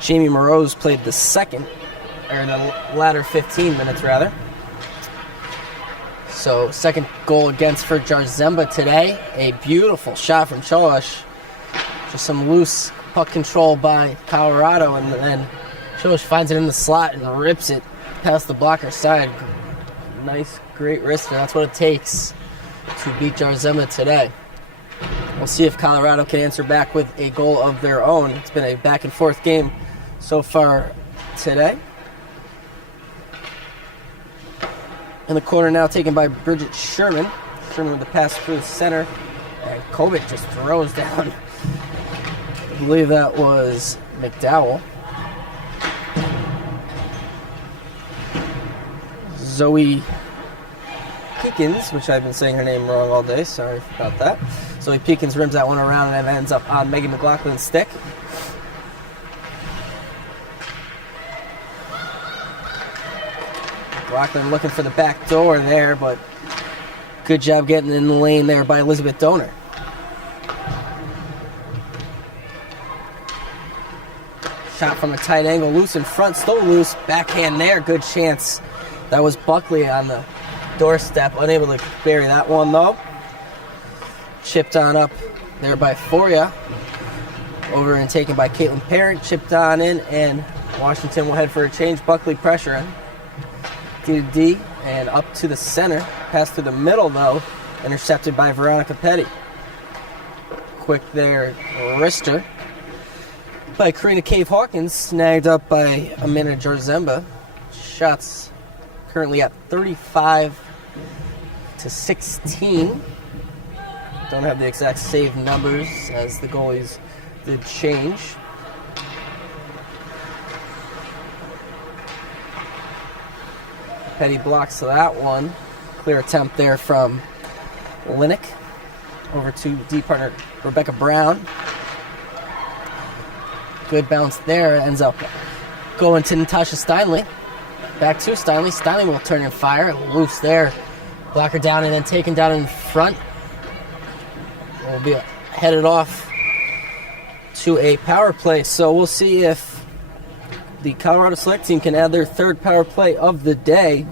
Jamie Morose played the second, or the latter 15 minutes rather. So second goal against for Jarzemba today. A beautiful shot from Cholish. Just some loose puck control by Colorado, and then Cholish finds it in the slot and rips it past the blocker side. Nice, great wrister. That's what it takes to beat Jarzemba today. We'll see if Colorado can answer back with a goal of their own. It's been a back and forth game so far today. In the corner now taken by Bridget Sherman. Sherman with the pass through the center. And Kovic just throws down. I believe that was McDowell. Zoe Peekins, which I've been saying her name wrong all day. Sorry about that. Zoe Peekins rims that one around and ends up on Megan McLaughlin's stick. McLaughlin looking for the back door there, but good job getting in the lane there by Elizabeth Donor. Shot from a tight angle, loose in front, still loose. Backhand there, good chance. That was Buckley on the doorstep, unable to bury that one though. Chipped on up there by Foria. Over and taken by Caitlin Parent. Chipped on in, and Washington will head for a change. Buckley pressure D to D and up to the center. Pass through the middle though, intercepted by Veronica Petty. Quick there, wrister by Karina Cave-Hawkins, snagged up by Amanda Jarzemba. Shots currently at 35-16. Don't have the exact save numbers as the goalies did change. Petty blocks that one. Clear attempt there from Linick. Over to D partner Rebecca Brown. Good bounce there. Ends up going to Natasha Steinley. Back to Steinley. Steinley will turn and fire. Loose there. Blocker down and then taken down in front. Will be headed off to a power play. So we'll see if the Colorado Select team can add their third power play of the day.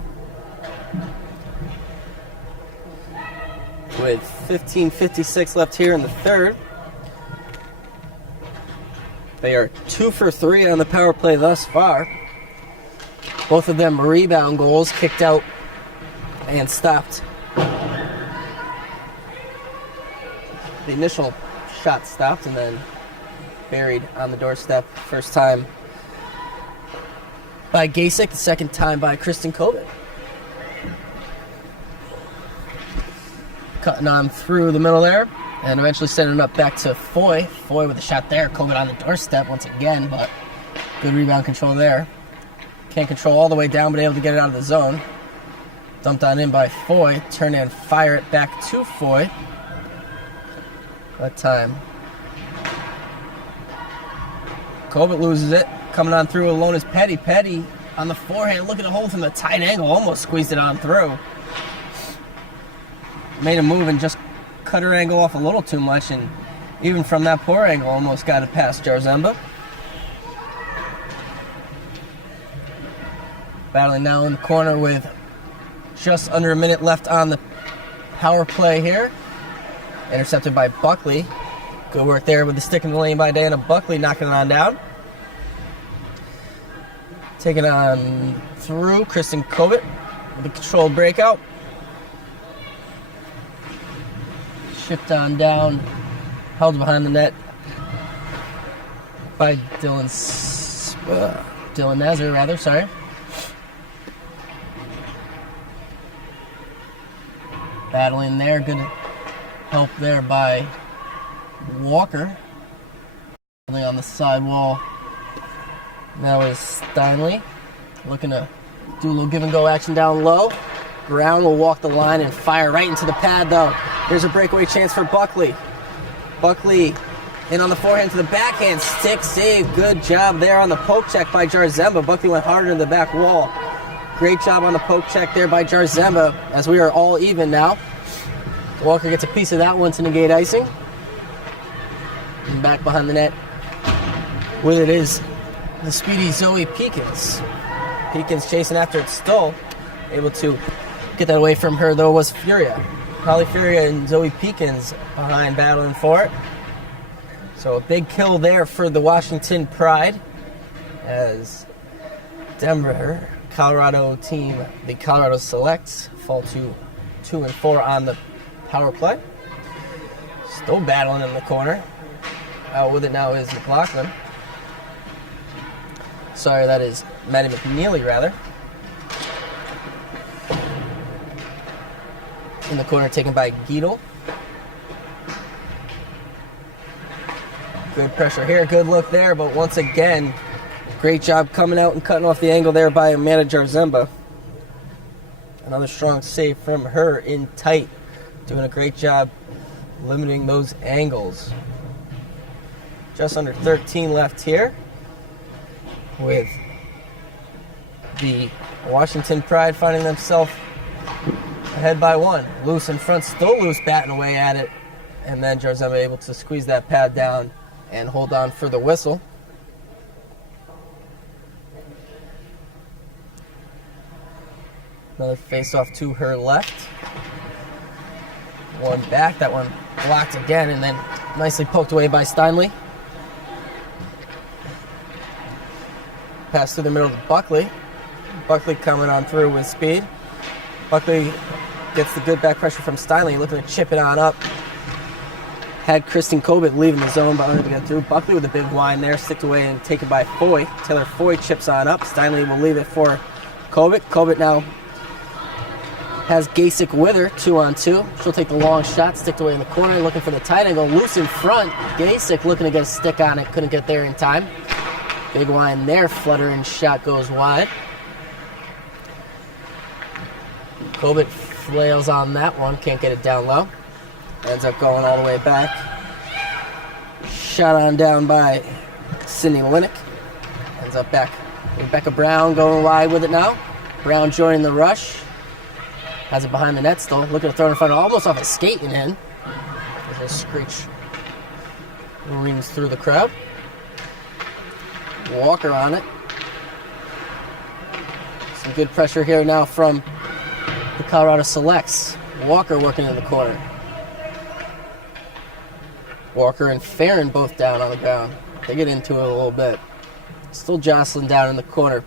With 15:56 left here in the third. They are 2 for 3 on the power play thus far. Both of them rebound goals, kicked out and stopped. The initial shot stopped and then buried on the doorstep. First time by Gasick, the second time by Kristen Kovic. Cutting on through the middle there and eventually sending it up back to Foy. Foy with a shot there. Kovic on the doorstep once again, but good rebound control there. Can't control all the way down, but able to get it out of the zone. Dumped on in by Foy. Turn and fire it back to Foy. That time Kovic loses it. Coming on through alone is Petty. Petty on the forehand, looking to hold from the tight angle. Almost squeezed it on through. Made a move and just cut her angle off a little too much, and even from that poor angle, almost got it past Jarzemba. Battling now in the corner with just under a minute left on the power play here. Intercepted by Buckley. Good work there with the stick in the lane by Diana Buckley, knocking it on down. Taking on through Kristen Kovic with a controlled breakout. Shipped on down, held behind the net by Dylan Nazar, rather, sorry. Battling there, good help there by Walker. Something on the side wall. Now is Steinley. looking to do a little give and go action down low. Brown will walk the line and fire right into the pad, though. Here's a breakaway chance for Buckley. Buckley in on the forehand to the backhand. Stick save. Good job there on the poke check by Jarzemba. Buckley went harder in the back wall. Great job on the poke check there by Jarzemba, as we are all even now. Walker gets a piece of that one to negate icing. And back behind the net with it is the speedy Zoe Peekins. Peekins chasing after it still. Able to get that away from her, though, was Furia. Holly Furia and Zoe Peekins behind, battling for it. So a big kill there for the Washington Pride, as Denver, Colorado team, the Colorado Selects, fall to 2 and 4 on the power play. Still battling in the corner. Out with it now is McLaughlin. Sorry, that is Maddie McNeely, rather. In the corner, taken by Giedel. Good pressure here, good look there, but once again, great job coming out and cutting off the angle there by Amanda Jarzemba. Another strong save from her in tight, doing a great job limiting those angles. Just under 13 left here, with the Washington Pride finding themselves ahead by 1. Loose in front, still loose, batting away at it. And then Jarzemba able to squeeze that pad down and hold on for the whistle. Another face-off to her left. One back, that one blocked again, and then nicely poked away by Steinle. Pass through the middle to Buckley. Buckley coming on through with speed. Buckley gets the good back pressure from Steinle, looking to chip it on up. Had Kristen Kobit leaving the zone, but unable to get through. Buckley with a big wind there, sticked away and taken by Foy. Taylor Foy chips on up. Steinle will leave it for Kobit. Kobit now has Gasick with her, 2-on-2. She'll take the long shot, sticked away in the corner, looking for the tight angle, loose in front. Gasick looking to get a stick on it, couldn't get there in time. Big line there, fluttering shot goes wide. Kobit flails on that one, can't get it down low. Ends up going all the way back. Shot on down by Sydney Linick. Ends up back. Rebecca Brown going wide with it now. Brown joining the rush. Has it behind the net still. Looking to throw it in front, almost off a skating in. There's a screech. Rings through the crowd. Walker on it. Some good pressure here now from the Colorado Selects. Walker working in the corner. Walker and Farron both down on the ground. They get into it a little bit. Still jostling down in the corner.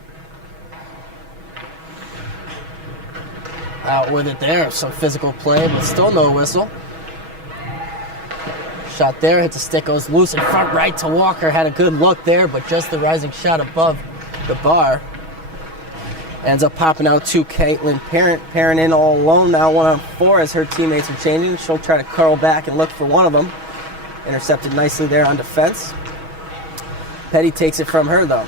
Out with it there. Some physical play, but still no whistle. Shot there, hits a stick, goes loose in front right to Walker. Had a good look there, but just the rising shot above the bar. Ends up popping out to Caitlin Parent. Parent in all alone now, 1-on-4 as her teammates are changing. She'll try to curl back and look for one of them. Intercepted nicely there on defense. Petty takes it from her, though.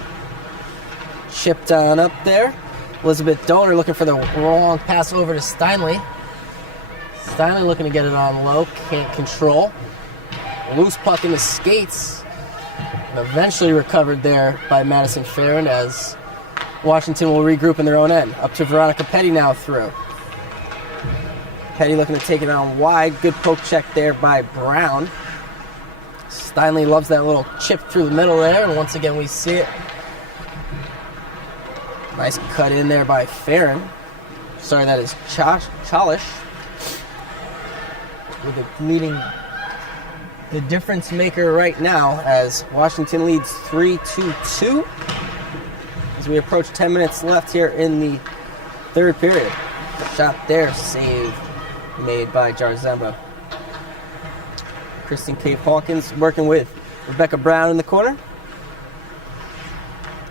Chipped on up there. Elizabeth Donor looking for the long pass over to Steinle. Steinle looking to get it on low. Can't control. Loose puck in the skates. And eventually recovered there by Madison Farron, as Washington will regroup in their own end. Up to Veronica Petty now through. Petty looking to take it on wide. Good poke check there by Brown. Steinle loves that little chip through the middle there, and once again we see it. Nice cut in there by Farron. Sorry, that is Chalish. With it leading the difference maker right now, as Washington leads 3-2 as we approach 10 minutes left here in the third period. Shot there, save made by Jarzemba. Kristen Cave Hawkins working with Rebecca Brown in the corner.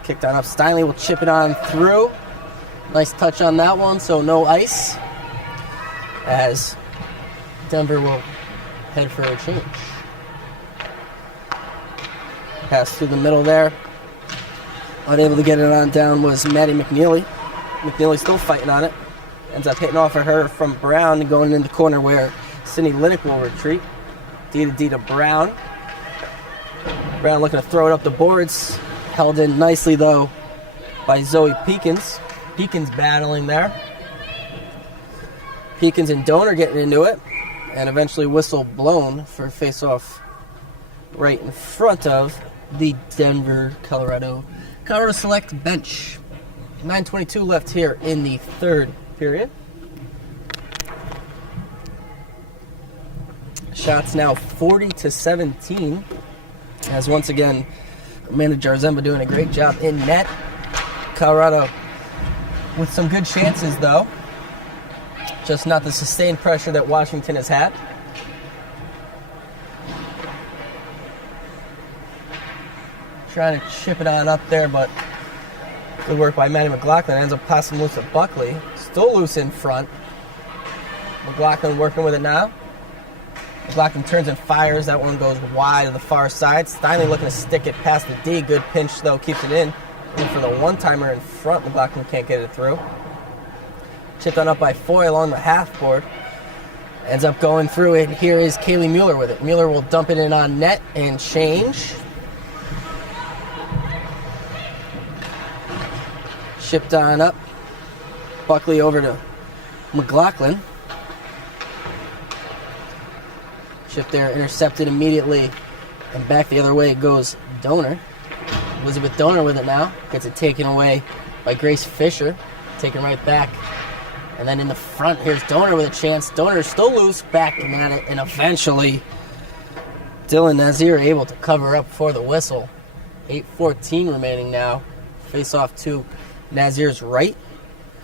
Kicked on up. Steinle will chip it on through. Nice touch on that one, so no ice, as Denver will head for a change. Pass through the middle there. Unable to get it on down was Maddie McNeely. McNeely still fighting on it. Ends up hitting off of her from Brown and going in the corner where Sydney Linick will retreat. D to Brown. Brown looking to throw it up the boards. Held in nicely, though, by Zoe Peekins. Peekins battling there. Peekins and Donor getting into it. And eventually whistle blown for face-off right in front of the Denver, Colorado Select bench. 9:22 left here in the third period. Shots now 40-17. As once again, Amanda Jarzemba doing a great job in net. Colorado with some good chances, though. Just not the sustained pressure that Washington has had. Trying to chip it on up there, but good work by Maddie McLaughlin. Ends up passing loose to Buckley. Still loose in front. McLaughlin working with it now. McLaughlin turns and fires. That one goes wide to the far side. Steinley looking to stick it past the D. Good pinch, though, keeps it in. And for the one-timer in front, McLaughlin can't get it through. Chipped on up by Foy along the half board. Ends up going through it. Here is Kaylee Mueller with it. Mueller will dump it in on net and change. Shipped on up. Buckley over to McLaughlin. Shipped there, intercepted immediately. And back the other way goes Donor. Elizabeth Donor with it now. Gets it taken away by Grace Fisher. Taken right back. And then in the front, here's Donor with a chance. Donor still loose, backing at it, and eventually Dylan Nazir able to cover up for the whistle. 8:14 remaining now. Face off to Nazir's right.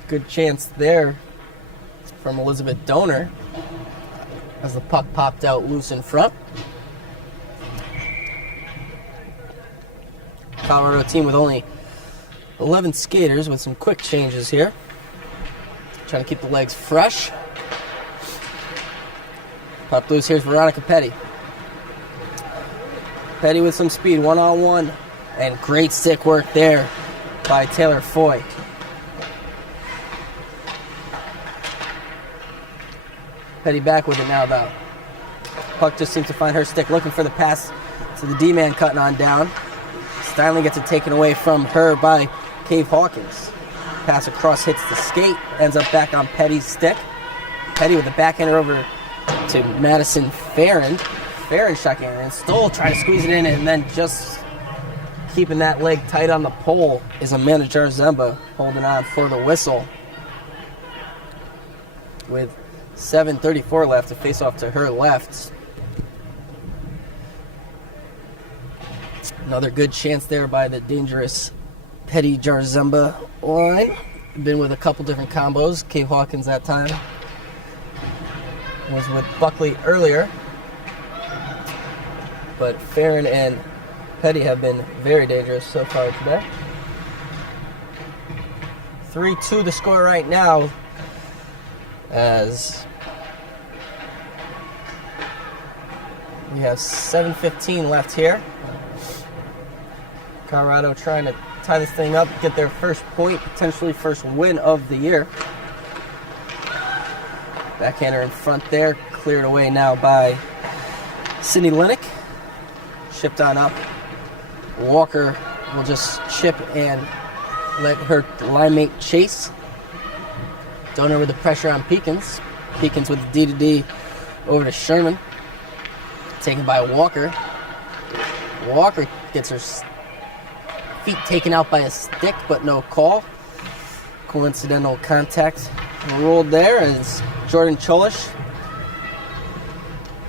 Good chance there from Elizabeth Donor as the puck popped out loose in front. Colorado team with only 11 skaters with some quick changes here. Trying to keep the legs fresh. Puck loose, here's Veronica Petty. Petty with some speed, one-on-one. And great stick work there by Taylor Foy. Petty back with it now, though. Puck just seems to find her stick, looking for the pass to the D-man cutting on down. Steinley gets it taken away from her by Cave Hawkins. Pass across, hits the skate, ends up back on Petty's stick. Petty with the backhander over to Madison Farron. Farron shucking and Stoll trying to squeeze it in, and then just keeping that leg tight on the pole is Amanda Jarzemba holding on for the whistle. With 7:34 left to face off to her left. Another good chance there by the dangerous Petty Jarzemba line. Been with a couple different combos. Cave Hawkins that time. Was with Buckley earlier. But Farron and Petty have been very dangerous so far today. 3-2 the score right now, as we have 7:15 left here. Colorado trying to tie this thing up, get their first point, potentially first win of the year. Backhander in front there, cleared away now by Sydney Linick. Shipped on up. Walker will just chip and let her line mate chase. Donor with the pressure on Peekins. Peekins with the D-to-D over to Sherman. Taken by Walker. Walker gets her feet taken out by a stick, but no call. Coincidental contact ruled there as Jordan Cholish,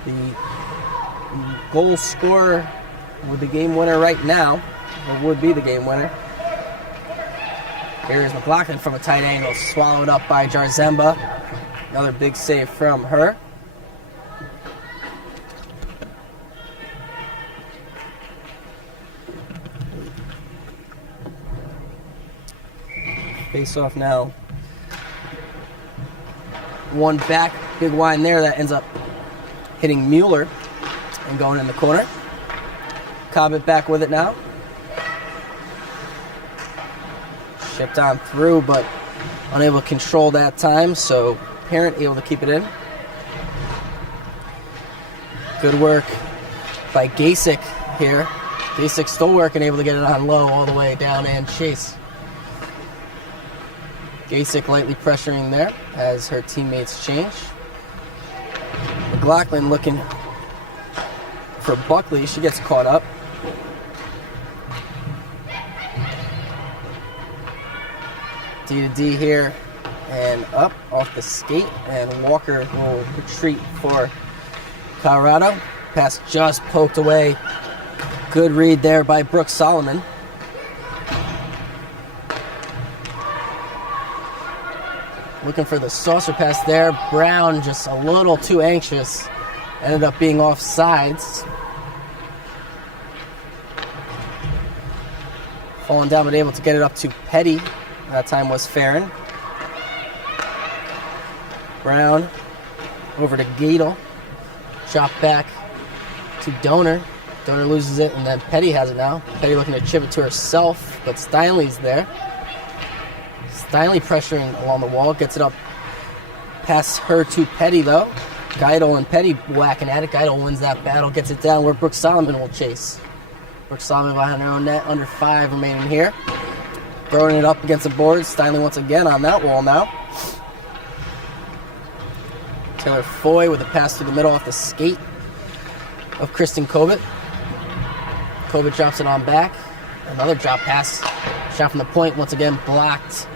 the goal scorer with the game winner right now, or would be the game winner. Here's McLaughlin from a tight angle, swallowed up by Jarzemba. Another big save from her. Face off now. One back, big line there that ends up hitting Mueller and going in the corner. Cobbett back with it now. Shipped on through, but unable to control that time, so Parent able to keep it in. Good work by Gasick here. Gasick still working, able to get it on low all the way down and chase. Gasick lightly pressuring there as her teammates change. McLaughlin looking for Buckley. She gets caught up. D to D here and up off the skate, and Walker will retreat for Colorado. Pass just poked away. Good read there by Brooke Solomon. Looking for the saucer pass there. Brown just a little too anxious. Ended up being off sides. Falling down, but able to get it up to Petty. That time was Farron. Brown over to Gadel. Drop back to Donor. Donor loses it, and then Petty has it now. Petty looking to chip it to herself, but Steinley's there. Steinley pressuring along the wall, gets it up past her to Petty, though. Geidel and Petty whacking at it. Geidel wins that battle, gets it down where Brooke Solomon will chase. Brooke Solomon behind her own net, under 5 remaining here. Throwing it up against the board. Steinley once again on that wall now. Taylor Foy with a pass through the middle off the skate of Kristen Covet. Covet drops it on back. Another drop pass. Shot from the point, once again blocked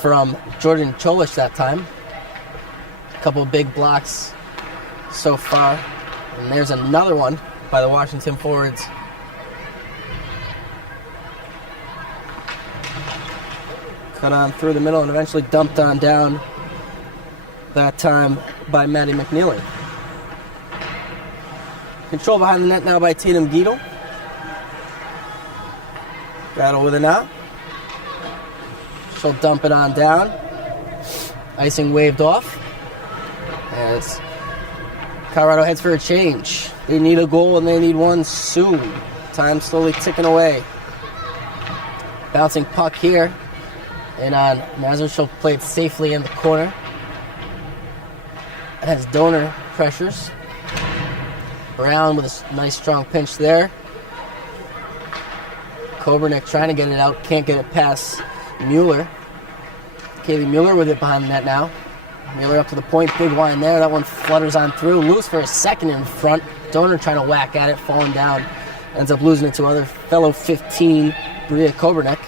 from Jordan Cholish that time. A couple of big blocks so far. And there's another one by the Washington forwards. Cut on through the middle and eventually dumped on down, that time by Maddie McNeely. Control behind the net now by Tatum Geedle. Battle with it now. She'll dump it on down. Icing waved off. As Colorado heads for a change. They need a goal and they need one soon. Time slowly ticking away. Bouncing puck here. And on Nazareth, she'll play it safely in the corner. As Donor pressures. Brown with a nice strong pinch there. Kobernick trying to get it out. Can't get it past Mueller. Kaylee Mueller with it behind the net now. Mueller up to the point. Big line there. That one flutters on through. Loose for a second in front. Donor trying to whack at it. Falling down. Ends up losing it to other fellow 15, Bria Kobernick.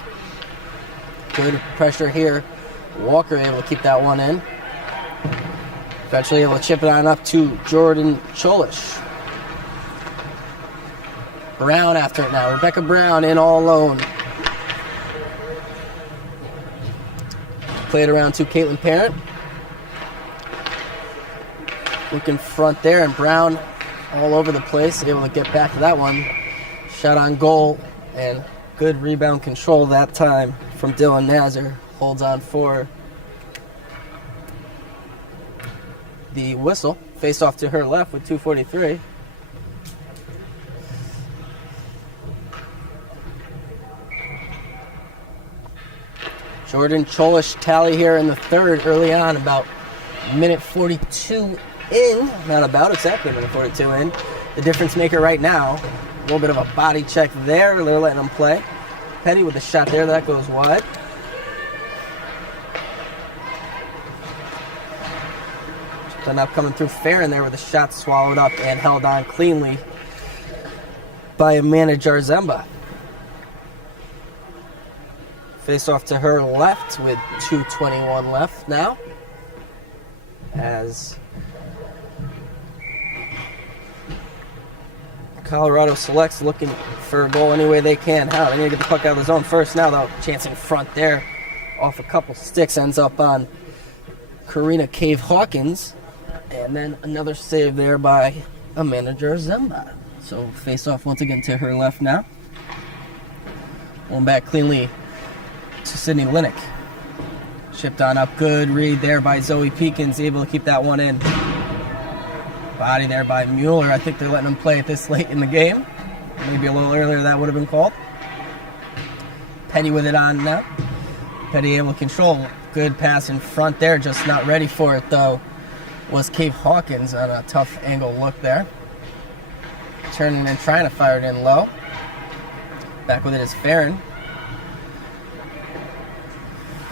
Good pressure here. Walker able to keep that one in. Eventually able to chip it on up to Jordan Cholish. Brown after it now. Rebecca Brown in all alone. Played around to Caitlin Parent. Looking front there, and Brown all over the place. Able to get back to that one. Shot on goal, and good rebound control that time from Dylan Nazar. Holds on for the whistle. Face off to her left with 2:43. Jordan Cholish tally here in the third early on, about minute 42 in. Not about, exactly minute 42 in. The difference maker right now. A little bit of a body check there. They're letting them play. Petty with the shot there. That goes wide. Then up coming through Farron there with a shot swallowed up and held on cleanly by Amanda Jarzemba. Face off to her left with 2:21 left now. As Colorado selects, looking for a goal any way they can. How? They need to get the puck out of the zone first now, though. Chance in front there. Off a couple sticks, ends up on Karina Cave-Hawkins. And then another save there by Amanda Jarzemba. So face off once again to her left now. Going back cleanly to Sydney Linick. Shipped on up. Good read there by Zoe Peekins. Able to keep that one in. Body there by Mueller. I think they're letting him play it this late in the game. Maybe a little earlier that would have been called. Petty with it on now. Petty able to control. Good pass in front there, just not ready for it though. Was Cave Hawkins on a tough angle look there. Turning and trying to fire it in low. Back with it is Farron.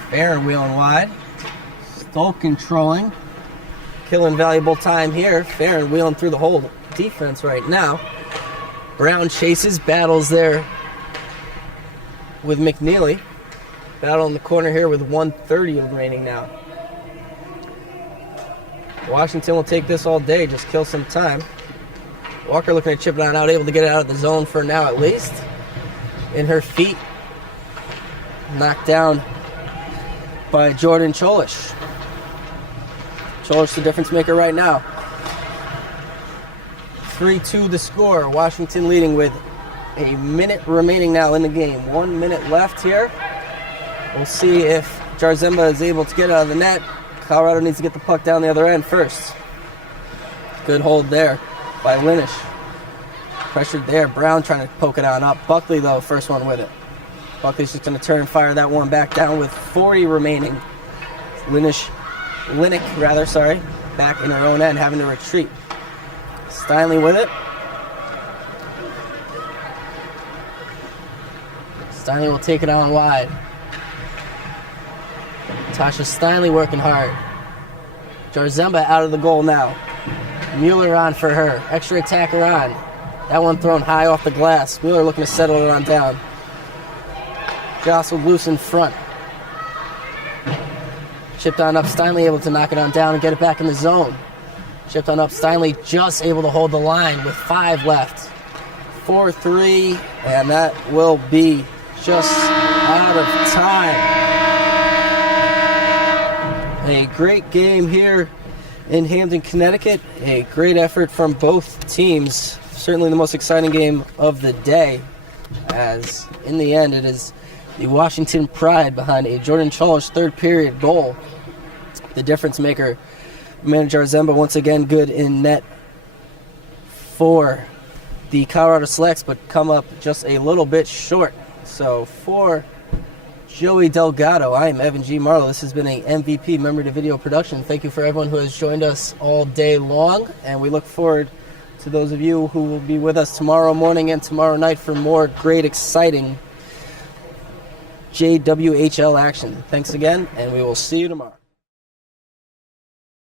Farron wheeling wide. Stoll controlling. Killing valuable time here. Farron wheeling through the whole defense right now. Brown chases, battles there with McNeely. Battle in the corner here with 1:30 remaining now. Washington will take this all day, just kill some time. Walker looking to chip it on out, able to get it out of the zone for now at least. In her feet. Knocked down by Jordan Cholish. Cholish the difference maker right now. 3-2 the score. Washington leading with a minute remaining now in the game. 1 minute left here. We'll see if Jarzemba is able to get it out of the net. Colorado needs to get the puck down the other end first. Good hold there by Linish. Pressured there. Brown trying to poke it on up. Buckley, though, first one with it. Buckley's just going to turn and fire that one back down with 40 remaining. Linick, back in her own end, having to retreat. Steinle with it. Steinle will take it on wide. Tasha Steinle working hard. Jarzemba out of the goal now. Mueller on for her. Extra attacker on. That one thrown high off the glass. Mueller looking to settle it on down. Jostled loose in front. Chipped on up. Steinle able to knock it on down and get it back in the zone. Chipped on up. Steinle just able to hold the line with 5 left. 4-3, and that will be just out of time. A great game here in Hamden, Connecticut. A great effort from both teams. Certainly the most exciting game of the day, as in the end it is the Washington Pride behind a Jordan Cholish third period goal. The difference maker, manager Jarzemba, once again good in net for the Colorado Selects, but come up just a little bit short. So for Joey Delgado, I am Evan G. Marlowe. This has been a MVP Memory to Video production. Thank you for everyone who has joined us all day long, and we look forward to those of you who will be with us tomorrow morning and tomorrow night for more great, exciting JWHL action. Thanks again, and we will see you tomorrow.